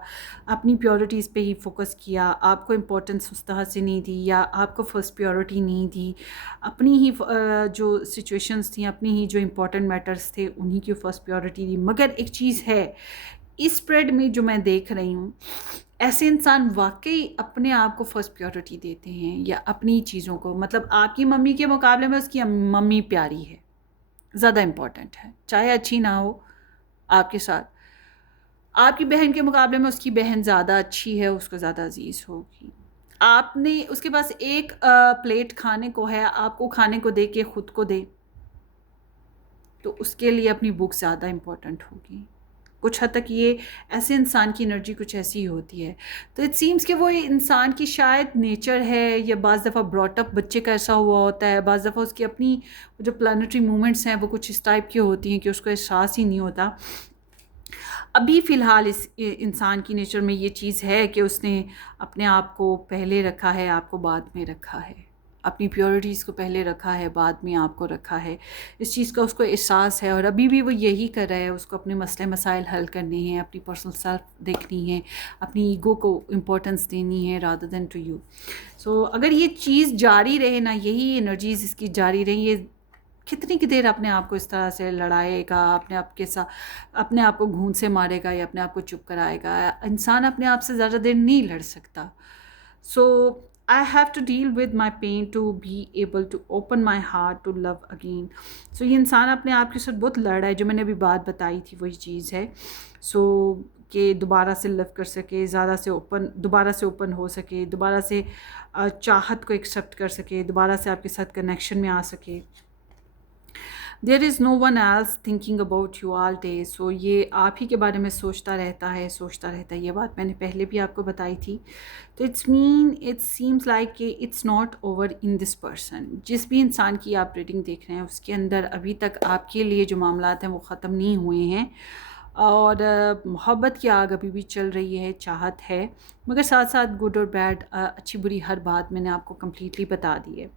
अपनी प्योरिटीज़ पे ही फोकस किया, आपको इम्पोर्टेंस उस तरह से नहीं दी या आपको फर्स्ट प्योरिटी नहीं दी, अपनी ही जो सिचुएशंस थी, अपनी ही जो इम्पोर्टेंट मैटर्स थे उन्हीं की फर्स्ट प्योरिटी दी। मगर एक चीज़ है इस स्प्रेड में जो मैं देख रही हूँ, ऐसे इंसान वाकई अपने आप को फर्स्ट प्योरिटी देते हैं या अपनी चीज़ों को, मतलब आपकी मम्मी के मुकाबले में उसकी मम्मी प्यारी है, ज़्यादा इम्पॉर्टेंट है, चाहे अच्छी ना हो आपके साथ। आपकी बहन के मुकाबले में उसकी बहन ज़्यादा अच्छी है, उसको ज़्यादा अजीज़ होगी। आपने उसके पास एक प्लेट खाने को है, आपको खाने को दे के ख़ुद को दे, तो उसके लिए अपनी बुक ज़्यादा इम्पॉर्टेंट होगी। कुछ हद तक ये ऐसे इंसान की एनर्जी कुछ ऐसी ही होती है। तो इट सीम्स कि वो इंसान की शायद नेचर है, या बाज़ दफ़ा ब्रॉटअप बच्चे का ऐसा हुआ होता है, बाज़ दफ़ा उसकी अपनी जो प्लानिटरी मूवमेंट्स हैं वो कुछ इस टाइप की होती हैं कि उसको एहसास ही नहीं होता। अभी फ़िलहाल इस इंसान की नेचर में ये चीज़ है कि उसने अपने आप को पहले रखा है, आपको बाद में रखा है, अपनी प्योरिटीज़ को पहले रखा है, बाद में आपको रखा है। इस चीज़ का उसको एहसास है और अभी भी वो यही कर रहा है। उसको अपने मसले मसाइल हल करने हैं, अपनी पर्सनल सेल्फ देखनी है, अपनी ईगो को इम्पोर्टेंस देनी है रादर देन टू यू। सो अगर ये चीज़ जारी रहे ना, यही एनर्जीज़ इसकी जारी रही, ये कितनी की देर अपने आप को इस तरह से लड़ाएगा, अपने आप के साथ अपने आप को घून से मारेगा या अपने आप को चुप कराएगा। इंसान अपने आप से ज़्यादा देर नहीं लड़ सकता। सो I have to deal with my pain to be able to open my heart to love again. So ये इंसान अपने आप के साथ बहुत लड़ रहा है, जो मैंने अभी बात बताई थी वही चीज़ है। सो कि दोबारा से लव कर सके, ज़्यादा से दोबारा से ओपन हो सके, दोबारा से चाहत को एक्सेप्ट कर सके, दोबारा से आपके साथ कनेक्शन में आ सके। There is no one else thinking about you all day. So ये आप ही के बारे में सोचता रहता है। ये बात मैंने पहले भी आपको बताई थी। तो इट सीम्स लाइक कि it's not over in this person. जिस भी इंसान की आप रीडिंग देख रहे हैं उसके अंदर अभी तक आपके लिए जो मामलात हैं वो ख़त्म नहीं हुए हैं, और मोहब्बत की आग अभी भी चल रही है, चाहत है, मगर साथ साथ गुड और बैड, अच्छी बुरी हर बात मैंने आपको कम्प्लीटली बता दी है।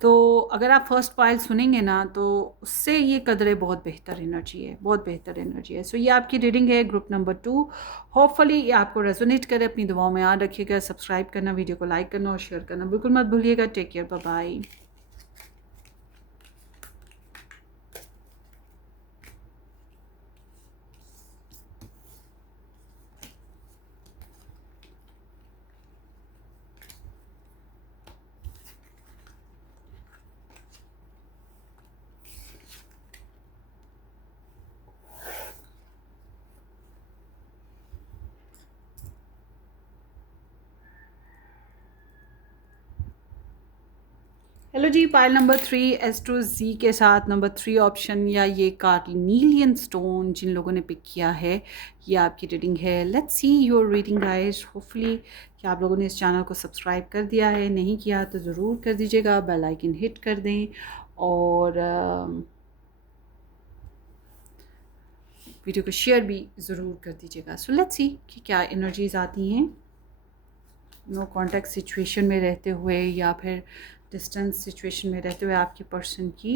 तो अगर आप फर्स्ट पाइल सुनेंगे ना तो उससे ये कदरे बहुत बेहतर एनर्जी है, बहुत बेहतर एनर्जी है। सो ये आपकी रीडिंग है ग्रुप नंबर 2। होपफुली ये आपको रेजोनेट करे। अपनी दुआओं में याद रखिएगा, सब्सक्राइब करना, वीडियो को लाइक करना और शेयर करना बिल्कुल मत भूलिएगा। Take care, bye bye. Hello जी, pile number 3 S two G के साथ नंबर 3 ऑप्शन या ये कार्निलियन स्टोन जिन लोगों ने पिक किया है, ये आपकी रीडिंग है। Let's see your reading guys. Hopefully कि आप लोगों ने इस चैनल को सब्सक्राइब कर दिया है, नहीं किया तो ज़रूर कर दीजिएगा, बेल आइकन हिट कर दें और वीडियो को शेयर भी ज़रूर कर दीजिएगा। सो लेट्स सी कि क्या एनर्जीज आती हैं नो कॉन्टैक्ट सिचुएशन में रहते हुए या फिर डिस्टेंस सिचुएशन में रहते हुए आपके पर्सन की।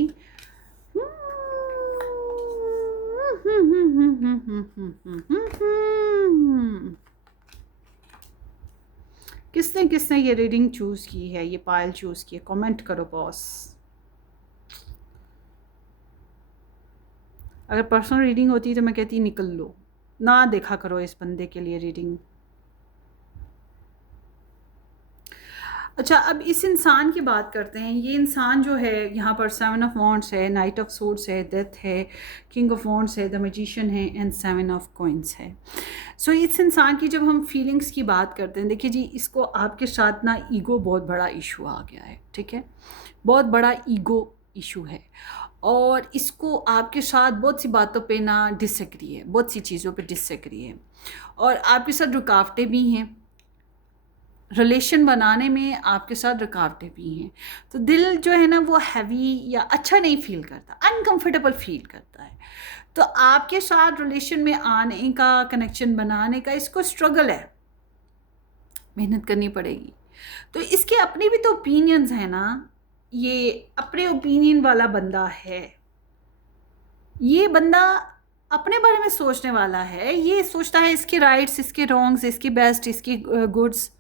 किसने किसने ये रीडिंग चूज़ की है, ये पायल चूज़ की है, कमेंट करो बॉस। अगर पर्सनल रीडिंग होती तो मैं कहती निकल लो, ना देखा करो इस बंदे के लिए रीडिंग। अच्छा, अब इस इंसान की बात करते हैं। ये इंसान जो है यहाँ पर 7 ऑफ वॉन्ड्स है, नाइट ऑफ सोर्ड्स है, डेथ है, किंग ऑफ वॉन्ड्स है, द मैजिशियन है एंड 7 ऑफ कॉइंस है। सो इस इंसान की जब हम फीलिंग्स की बात करते हैं, देखिए जी, इसको आपके साथ ना ईगो बहुत बड़ा इशू आ गया है, ठीक है, बहुत बड़ा ईगो इशू है, और इसको आपके साथ बहुत सी बातों पे ना डिसएग्री है, बहुत सी चीज़ों पे डिसएग्री है, और आपके साथ रुकावटें भी हैं, रिलेशन बनाने में आपके साथ रुकावटें भी हैं। तो दिल जो है ना वो हैवी या अच्छा नहीं फील करता, अनकंफर्टेबल फील करता है। तो आपके साथ रिलेशन में आने का, कनेक्शन बनाने का इसको स्ट्रगल है, मेहनत करनी पड़ेगी। तो इसके अपने भी तो ओपिनियंस हैं ना, ये अपने ओपिनियन वाला बंदा है। ये बंदा अपने बारे में सोचने वाला है, ये सोचता है इसके राइट्स, इसके रॉन्ग्स, इसकी बेस्ट, इसकी गुड्स।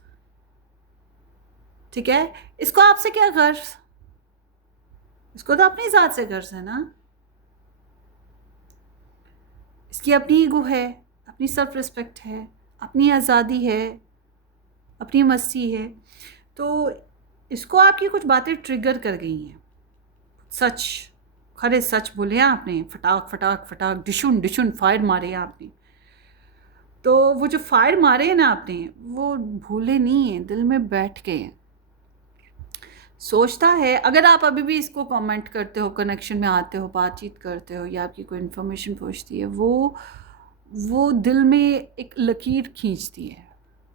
ठीक है, इसको आपसे क्या गर्ज, इसको तो अपनी ज़ात से गर्ज है ना, इसकी अपनी ईगो है, अपनी सेल्फ रिस्पेक्ट है, अपनी आज़ादी है, अपनी मस्ती है। तो इसको आपकी कुछ बातें ट्रिगर कर गई हैं, सच, खरे सच बोले हैं आपने, फटाक फटाक फटाक डिशुन डिशुन फायर मारे हैं आपने। तो वो जो फायर मारे हैं ना आपने, वो भूले नहीं हैं, दिल में बैठ गए हैं। सोचता है, अगर आप अभी भी इसको कमेंट करते हो, कनेक्शन में आते हो, बातचीत करते हो, या आपकी कोई इन्फॉर्मेशन पूछती है, वो दिल में एक लकीर खींचती है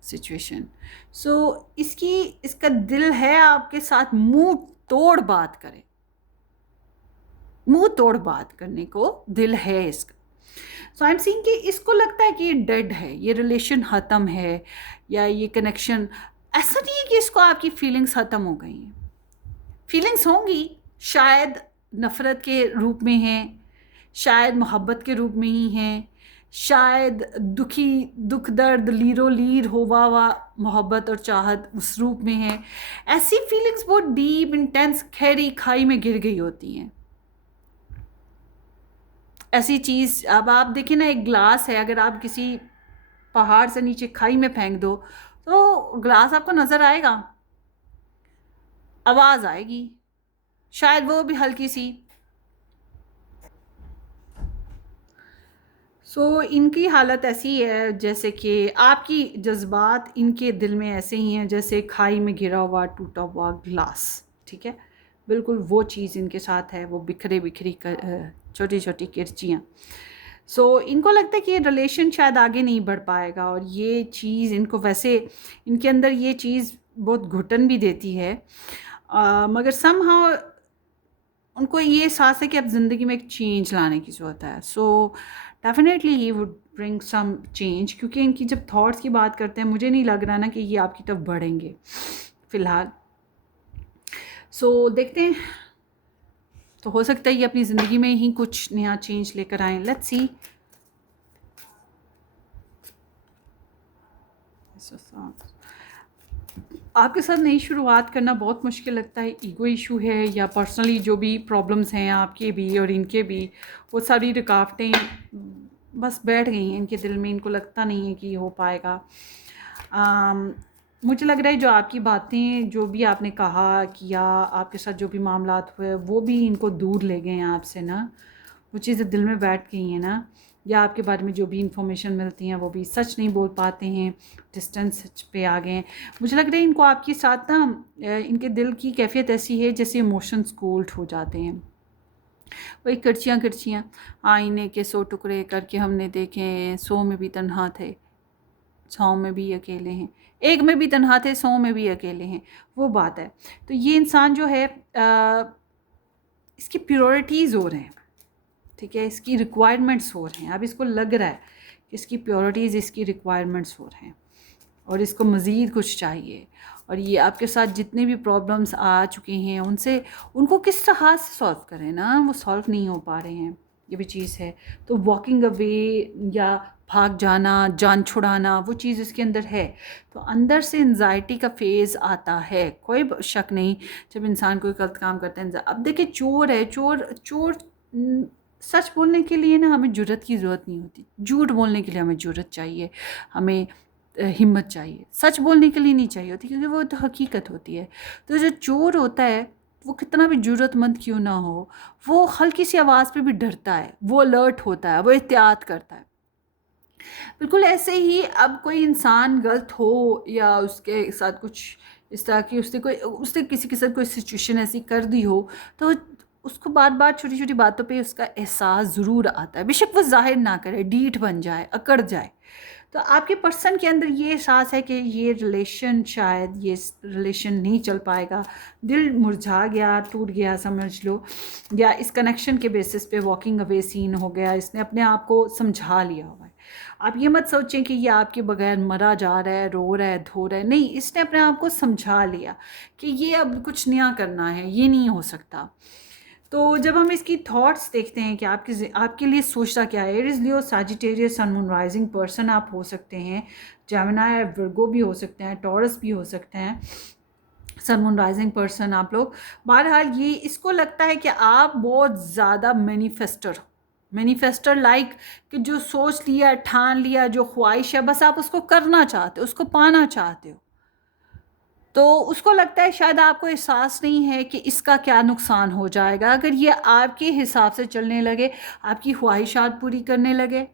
सिचुएशन। सो इसका दिल है आपके साथ मुंह तोड़ बात करे, मुंह तोड़ बात करने को दिल है इसका। सो आई एम सीइंग कि इसको लगता है कि ये डेड है, ये रिलेशन ख़त्म है, या ये कनेक्शन। ऐसा नहीं है कि इसको आपकी फीलिंग्स ख़त्म हो गई हैं, फीलिंग्स होंगी, शायद नफ़रत के रूप में हैं, शायद मोहब्बत के रूप में ही हैं, शायद दुख दर्द लीरो लीर होवा वा मोहब्बत और चाहत उस रूप में है। ऐसी फीलिंग्स बहुत डीप इंटेंस गहरी खाई में गिर गई होती हैं। ऐसी चीज़, अब आप देखिए ना, एक ग्लास है, अगर आप किसी पहाड़ से नीचे खाई में फेंक दो तो ग्लास आपको नज़र आएगा, आवाज़ आएगी, शायद वो भी हल्की सी। सो इनकी हालत ऐसी है जैसे कि आपकी जज्बात इनके दिल में ऐसे ही हैं जैसे खाई में गिरा हुआ टूटा हुआ ग्लास। ठीक है, बिल्कुल वो चीज़ इनके साथ है, वो बिखरे बिखरी छोटी छोटी किरचियाँ। सो इनको लगता है कि ये रिलेशन शायद आगे नहीं बढ़ पाएगा, और ये चीज़ इनको वैसे, इनके अंदर ये चीज़ बहुत घुटन भी देती है, मगर समहाउ उनको ये एहसास है कि अब ज़िंदगी में एक चेंज लाने की ज़रूरत है। So definitely he would bring some change, क्योंकि इनकी जब थॉट्स की बात करते हैं, मुझे नहीं लग रहा ना कि ये आपकी तरफ बढ़ेंगे फ़िलहाल। सो देखते हैं, तो हो सकता है ये अपनी ज़िंदगी में ही कुछ नया चेंज लेकर आएँ। Let's see. आपके साथ नई शुरुआत करना बहुत मुश्किल लगता है, ईगो इशू है, या पर्सनली जो भी प्रॉब्लम्स हैं आपके भी और इनके भी, वो सारी रुकावटें बस बैठ गई हैं इनके दिल में, इनको लगता नहीं है कि ये हो पाएगा। मुझे लग रहा है जो आपकी बातें, जो भी आपने कहा किया, आपके साथ जो भी मामलात हुए, वो भी इनको दूर ले गए हैं आपसे ना, वो चीज़ें दिल में बैठ गई हैं ना, या आपके बारे में जो भी इंफॉर्मेशन मिलती हैं वो भी सच नहीं बोल पाते हैं, डिस्टेंस पे आ गए हैं। मुझे लग रहा है इनको आपके साथ ना, इनके दिल की कैफियत ऐसी है जैसे इमोशंस कोल्ड हो जाते हैं। वही करचियाँ करचियाँ, आईने के 100 टुकड़े करके हमने देखे, 100 में भी तन्हा थे, 100 में भी अकेले हैं, एक में भी तन्हा थे, 100 में भी अकेले हैं, वो बात है। तो ये इंसान जो है, इसकी प्योरिटीज़ हो रहे हैं, ठीक है, इसकी रिक्वायरमेंट्स हो रहे हैं। अब इसको लग रहा है कि इसकी प्योरिटीज़, इसकी रिक्वायरमेंट्स हो रहे हैं, और इसको मज़ीद कुछ चाहिए। और ये आपके साथ जितने भी प्रॉब्लम्स आ चुके हैं उनको किस तरह से सॉल्व करें ना, वो सॉल्व नहीं हो पा रहे हैं, ये भी चीज़ है। तो वॉकिंग अवे या भाग जाना, जान छुड़ाना, वो चीज़ इसके अंदर है। तो अंदर से एंजाइटी का फेज़ आता है, कोई शक नहीं, जब इंसान कोई गलत काम करता है। अब देखिए, चोर है, चोर चोर सच बोलने के लिए ना हमें जुर्रत की ज़रूरत नहीं होती, झूठ बोलने के लिए हमें जुर्रत चाहिए, हमें हिम्मत चाहिए, सच बोलने के लिए नहीं चाहिए होती, क्योंकि वो तो हकीकत होती है। तो जो चोर होता है, वो कितना भी ज़रूरतमंद क्यों ना हो, वो हल्की सी आवाज़ पे भी डरता है, वो अलर्ट होता है, वो एहतियात करता है। बिल्कुल ऐसे ही अब कोई इंसान गलत हो या उसके साथ कुछ इस तरह की, उसने किसी के साथ कोई सिचुएशन ऐसी कर दी हो, तो उसको बार बार छोटी छोटी बातों पे उसका एहसास ज़रूर आता है, बेशक वो जाहिर ना करे, डीठ बन जाए, अकड़ जाए। तो आपके पर्सन के अंदर ये एहसास है कि ये रिलेशन, शायद ये रिलेशन नहीं चल पाएगा, दिल मुरझा गया, टूट गया समझ लो, या इस कनेक्शन के बेसिस पे वॉकिंग अवे सीन हो गया, इसने अपने आप को समझा लिया हुआ है। आप ये मत सोचें कि ये आपके बगैर मरा जा रहा है, रो रहा है, धो रहा है, नहीं, इसने अपने आप को समझा लिया कि ये अब कुछ नया करना है, ये नहीं हो सकता। तो जब हम इसकी थॉट्स देखते हैं कि आपके लिए सोचता क्या है, Aries, Leo, Sagittarius, sun moon rising person आप हो सकते हैं, जेमिनी, वर्गो भी हो सकते हैं, टॉरस भी हो सकते हैं, सन मून राइजिंग पर्सन आप लोग। बहरहाल ये इसको लगता है कि आप बहुत ज़्यादा मैनिफेस्टर लाइक, कि जो सोच लिया, ठान लिया, जो ख्वाहिश है, बस आप उसको करना चाहते हो, उसको पाना चाहते हो। तो उसको लगता है शायद आपको एहसास नहीं है कि इसका क्या नुकसान हो जाएगा अगर ये आपके हिसाब से चलने लगे, आपकी ख्वाहिशात पूरी करने लगे।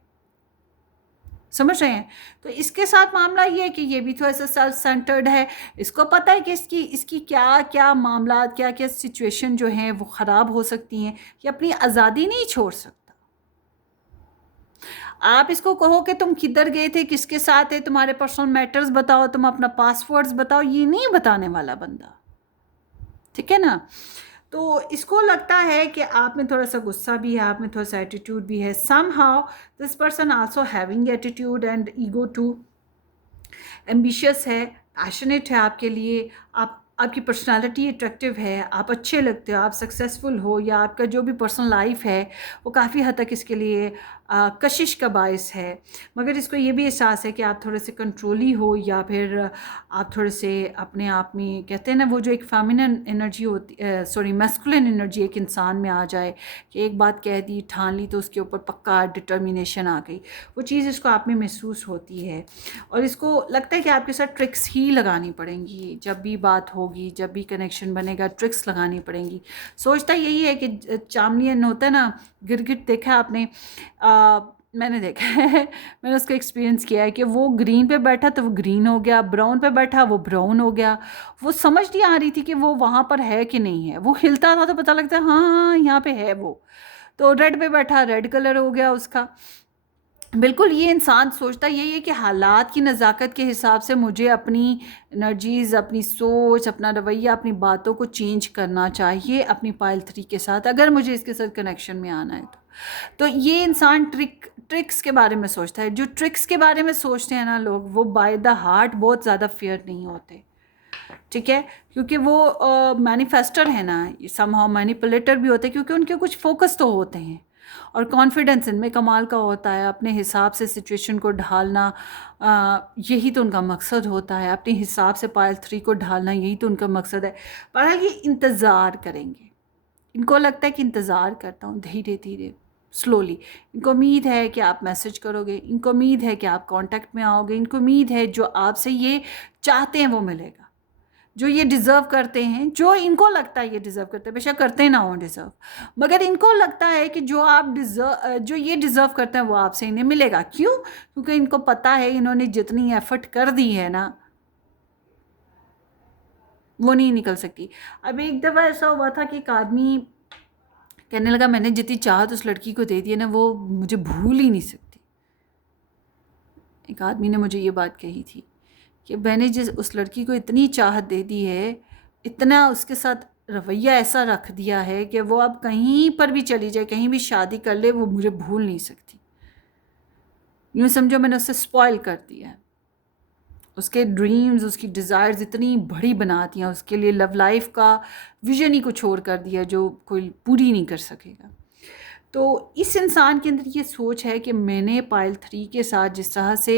समझ रहे हैं? तो इसके साथ मामला ये है कि ये भी थोड़ा सा सेल्फ सेंटर्ड है। इसको पता है कि इसकी क्या क्या मामला, क्या क्या सिचुएशन जो हैं वो ख़राब हो सकती हैं। ये अपनी आज़ादी नहीं छोड़ सकता। आप इसको कहो कि तुम किधर गए थे, किसके साथ है, तुम्हारे पर्सनल मैटर्स बताओ, तुम अपना पासवर्ड्स बताओ, ये नहीं बताने वाला बंदा। ठीक है ना? तो इसको लगता है कि आप में थोड़ा सा गुस्सा भी है, आप में थोड़ा सा एटीट्यूड भी है। Somehow this person also having attitude and ego too, ambitious है, पैशनेट है आपके लिए, आपकी पर्सनालिटी अट्रैक्टिव है, आप अच्छे लगते हो, आप सक्सेसफुल हो, या आपका जो भी पर्सनल लाइफ है वो काफ़ी हद तक इसके लिए कशिश का बायस है। मगर इसको ये भी एहसास है कि आप थोड़े से कंट्रोली हो, या फिर आप थोड़े से अपने आप में, कहते हैं ना वो जो एक फेमिनिन एनर्जी होती, सॉरी मैस्कुलिन एनर्जी एक इंसान में आ जाए कि एक बात कह दी, ठान ली, तो उसके ऊपर पक्का डिटर्मिनेशन आ गई, वो चीज़ इसको आप में महसूस होती है। और इसको लगता है कि आपके साथ ट्रिक्स ही लगानी पड़ेंगी, जब भी बात होगी, जब भी कनेक्शन बनेगा, ट्रिक्स लगानी पड़ेंगी। सोचता यही है कि चामलियन होता है ना, गिरगिट देखा है आपने? मैंने देखा है मैंने उसका एक्सपीरियंस किया है कि वो ग्रीन पे बैठा तो वो ग्रीन हो गया, ब्राउन पे बैठा वो ब्राउन हो गया। वो समझ नहीं आ रही थी कि वो वहाँ पर है कि नहीं है। वो हिलता था तो पता लगता है हाँ हाँ यहाँ पे है वो। तो रेड पे बैठा, रेड कलर हो गया उसका। बिल्कुल, ये इंसान सोचता यही है कि हालात की नज़ाकत के हिसाब से मुझे अपनी एनर्जीज़, अपनी सोच, अपना रवैया, अपनी बातों को चेंज करना चाहिए अपनी पायल 3 के साथ, अगर मुझे इसके साथ कनेक्शन में आना है तो। तो ये इंसान ट्रिक्स के बारे में सोचता है। जो ट्रिक्स के बारे में सोचते हैं ना लोग, वो बाय द हार्ट बहुत ज़्यादा फेयर नहीं होते। ठीक है? क्योंकि वो मैनिफेस्टर है ना, समहाउ मैनिपुलेटर भी होते हैं, क्योंकि उनके कुछ फोकस तो होते हैं, और कॉन्फिडेंस इनमें कमाल का होता है। अपने हिसाब से सिचुएशन को ढालना, यही तो उनका मकसद होता है। अपने हिसाब से पायल 3 को ढालना, यही तो उनका मकसद है। पर ये इंतज़ार करेंगे। इनको लगता है कि इंतज़ार करता हूँ, धीरे धीरे, स्लोली। इनको उम्मीद है कि आप मैसेज करोगे, इनको उम्मीद है कि आप कांटेक्ट में आओगे, इनको उम्मीद है जो आपसे ये चाहते हैं वो मिलेगा, जो ये डिज़र्व करते हैं, जो इनको लगता है ये डिज़र्व करते हैं। बेशक करते ना हो डिज़र्व, मगर इनको लगता है कि जो ये डिज़र्व करते हैं वो आपसे इन्हें मिलेगा। क्यों? क्योंकि इनको पता है इन्होंने जितनी एफर्ट कर दी है ना, वो नहीं निकल सकती। अब एक दफ़ा ऐसा हुआ था कि एक आदमी कहने लगा मैंने जितनी चाहत उस लड़की को दे दी है ना, वो मुझे भूल ही नहीं सकती। एक आदमी ने मुझे ये बात कही थी कि मैंने जिस उस लड़की को इतनी चाहत दे दी है, इतना उसके साथ रवैया ऐसा रख दिया है कि वो अब कहीं पर भी चली जाए, कहीं भी शादी कर ले, वो मुझे भूल नहीं सकती। यूँ समझो मैंने उससे स्पॉइल कर दिया है। उसके ड्रीम्स, उसकी डिज़ायर्स इतनी बड़ी बना दिया, उसके लिए लव लाइफ का विजन ही कुछ और कर दिया जो कोई पूरी नहीं कर सकेगा। तो इस इंसान के अंदर ये सोच है कि मैंने पायल 3 के साथ जिस तरह से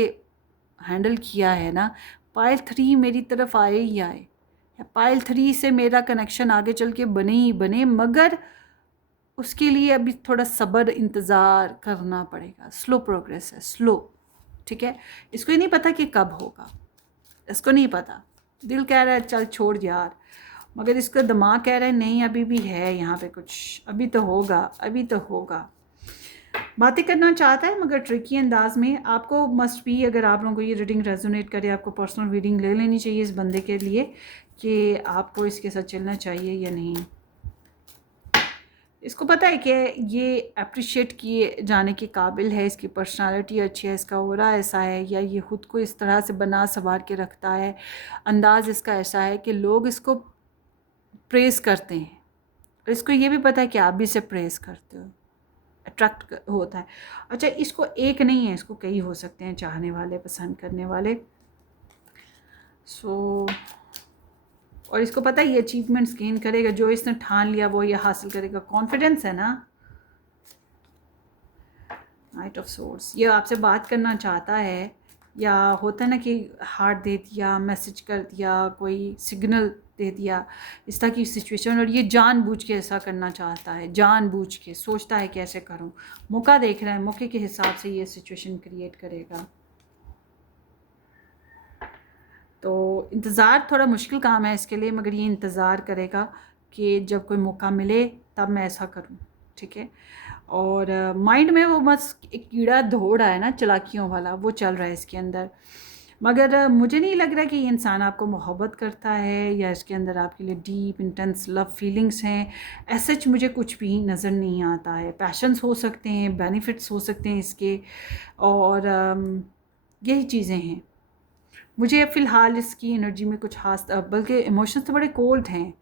हैंडल किया है ना, पायल 3 मेरी तरफ आए ही आए, या पायल 3 से मेरा कनेक्शन आगे चल के बने ही बने, मगर उसके लिए अभी थोड़ा सब्र, इंतज़ार करना पड़ेगा। स्लो प्रोग्रेस है, स्लो। ठीक है? इसको ही नहीं पता कि कब होगा, इसको नहीं पता। दिल कह रहा है चल छोड़ यार, मगर इसका दिमाग कह रहा है नहीं, अभी भी है यहाँ पे कुछ, अभी तो होगा, अभी तो होगा। बातें करना चाहता है मगर ट्रिकी अंदाज में। आपको मस्ट भी, अगर आप लोगों को ये रीडिंग रेजोनेट करे, आपको पर्सनल रीडिंग ले लेनी चाहिए इस बंदे के लिए कि आपको इसके साथ चलना चाहिए या नहीं। इसको पता है कि ये अप्रिशिएट किए जाने के काबिल है, इसकी पर्सनालिटी अच्छी है, इसका ऑरा ऐसा है, या ये ख़ुद को इस तरह से बना संवार के रखता है, अंदाज़ इसका ऐसा है कि लोग इसको प्रेज़ करते हैं, और इसको ये भी पता है कि आप भी इसे प्रेज़ करते हो, अट्रैक्ट होता है। अच्छा, इसको एक नहीं है, इसको कई हो सकते हैं चाहने वाले, पसंद करने वाले। सो और इसको पता है ये अचीवमेंट्स गेन करेगा, जो इसने ठान लिया वो ये हासिल करेगा, कॉन्फिडेंस है ना। नाइट ऑफ सोर्ड्स, ये आपसे बात करना चाहता है, या होता है ना कि हार्ट दे दिया, मैसेज कर दिया, कोई सिग्नल दे दिया इस तरह की सिचुएशन, और ये जानबूझ के ऐसा करना चाहता है, जानबूझ के सोचता है कि ऐसे करूं, मौका देख रहा है, मौके के हिसाब से ये सिचुएशन क्रिएट करेगा। तो इंतज़ार थोड़ा मुश्किल काम है इसके लिए, मगर ये इंतज़ार करेगा कि जब कोई मौका मिले तब मैं ऐसा करूं, ठीक है। और माइंड में वो बस एक कीड़ा दौड़ रहा है ना, चालाकियों वाला, वो चल रहा है इसके अंदर। मगर मुझे नहीं लग रहा कि ये इंसान आपको मोहब्बत करता है या इसके अंदर आपके लिए डीप इंटेंस लव फीलिंग्स हैं, ऐसे मुझे कुछ भी नज़र नहीं आता है। पैशंस हो सकते हैं, बेनिफिट्स हो सकते हैं इसके, और यही चीज़ें हैं। मुझे फ़िलहाल इसकी एनर्जी में कुछ खास, बल्कि इमोशंस तो बड़े कोल्ड हैं,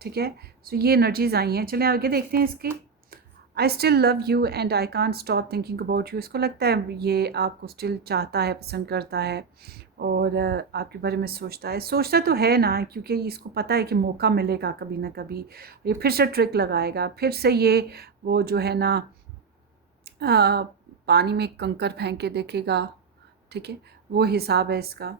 ठीक है। सो ये एनर्जीज आई हैं। चलें आगे देखते हैं इसकी। I still love you and I can't stop thinking about you. इसको लगता है ये आपको स्टिल चाहता है, पसंद करता है, और आपके बारे में सोचता है। सोचता तो है ना, क्योंकि इसको पता है कि मौका मिलेगा कभी ना कभी, ये फिर से ट्रिक लगाएगा, फिर से ये वो जो है ना पानी में कंकर फेंक के देखेगा, ठीक है, वो हिसाब है इसका।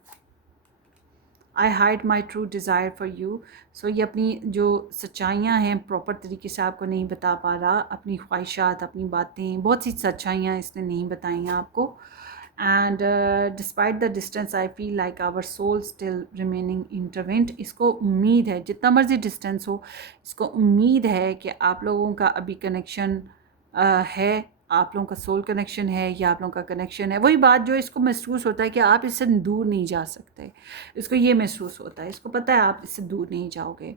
I hide my true desire for you. So ये अपनी जो सच्चाइयाँ हैं प्रॉपर तरीके से आपको नहीं बता पा रहा, अपनी ख्वाहिशात, अपनी बातें, बहुत सी सच्चाइयाँ इसने नहीं बताई हैं आपको। And despite the distance I feel like our soul still remaining intertwined. इसको उम्मीद है, जितना मर्जी डिस्टेंस हो, इसको उम्मीद है कि आप लोगों का अभी कनेक्शन है, आप लोगों का सोल कनेक्शन है, या आप लोगों का कनेक्शन है। वही बात जो इसको महसूस होता है कि आप इससे दूर नहीं जा सकते, इसको ये महसूस होता है, इसको पता है आप इससे दूर नहीं जाओगे।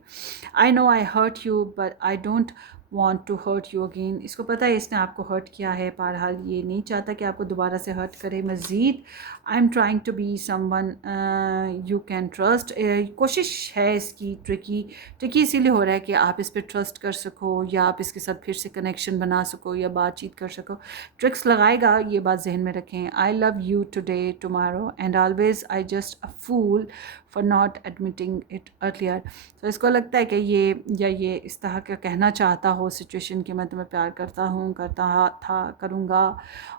I know I hurt you but I don't want to hurt you again. इसको पता है इसने आपको हर्ट किया है, बहरहाल ये नहीं चाहता कि आपको दोबारा से हर्ट करे मज़ीद। I am trying to be someone you can trust. कोशिश है इसकी ट्रिकी इसीलिए हो रहा है कि आप इस पर ट्रस्ट कर सको, या आप इसके साथ फिर से कनेक्शन बना सको, या बातचीत कर सको। ट्रिक्स लगाएगा, ये बात जहन में रखें। I love you today, tomorrow and always, I just a fool for not admitting it earlier. तो इसको लगता है कि ये इस तरह का कहना चाहता हो सिचुएशन कि मैं तुम्हें प्यार करता हूँ, करता था, करूँगा,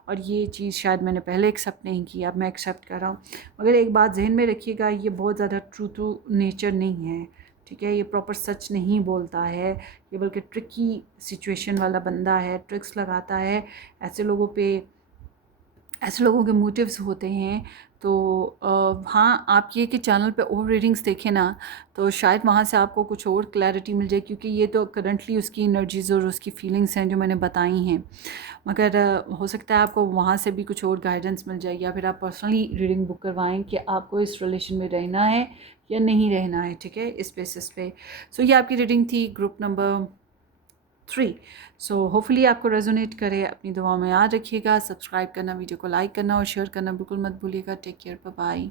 और ये चीज़ शायद मैंने पहले एक्सेप्ट नहीं की, अब मैं एक्सेप्ट कर रहा हूँ। मगर एक बात जहन में रखिएगा, ये बहुत ज़्यादा ट्रू टू नेचर नहीं है, ठीक है। ये प्रॉपर सच नहीं बोलता है, ये बल्कि ट्रिकी सिचुएशन वाला बंदा है, ट्रिक्स लगाता है। ऐसे लोगों के मोटिव्स होते हैं। तो हाँ, आप ये कि चैनल पे और रीडिंग्स देखें ना, तो शायद वहाँ से आपको कुछ और क्लैरिटी मिल जाए, क्योंकि ये तो करंटली उसकी एनर्जीज़ और उसकी फीलिंग्स हैं जो मैंने बताई हैं। मगर हो सकता है आपको वहाँ से भी कुछ और गाइडेंस मिल जाए, या फिर आप पर्सनली रीडिंग बुक करवाएं कि आपको इस रिलेशन में रहना है या नहीं रहना है, ठीक है, इस बेसिस पे। सो ये आपकी रीडिंग थी, ग्रुप नंबर 3। सो होपफुली आपको रेजोनेट करे। अपनी दुआ में याद रखिएगा, सब्सक्राइब करना, वीडियो को लाइक करना और शेयर करना बिल्कुल मत भूलिएगा। Take care, bye bye.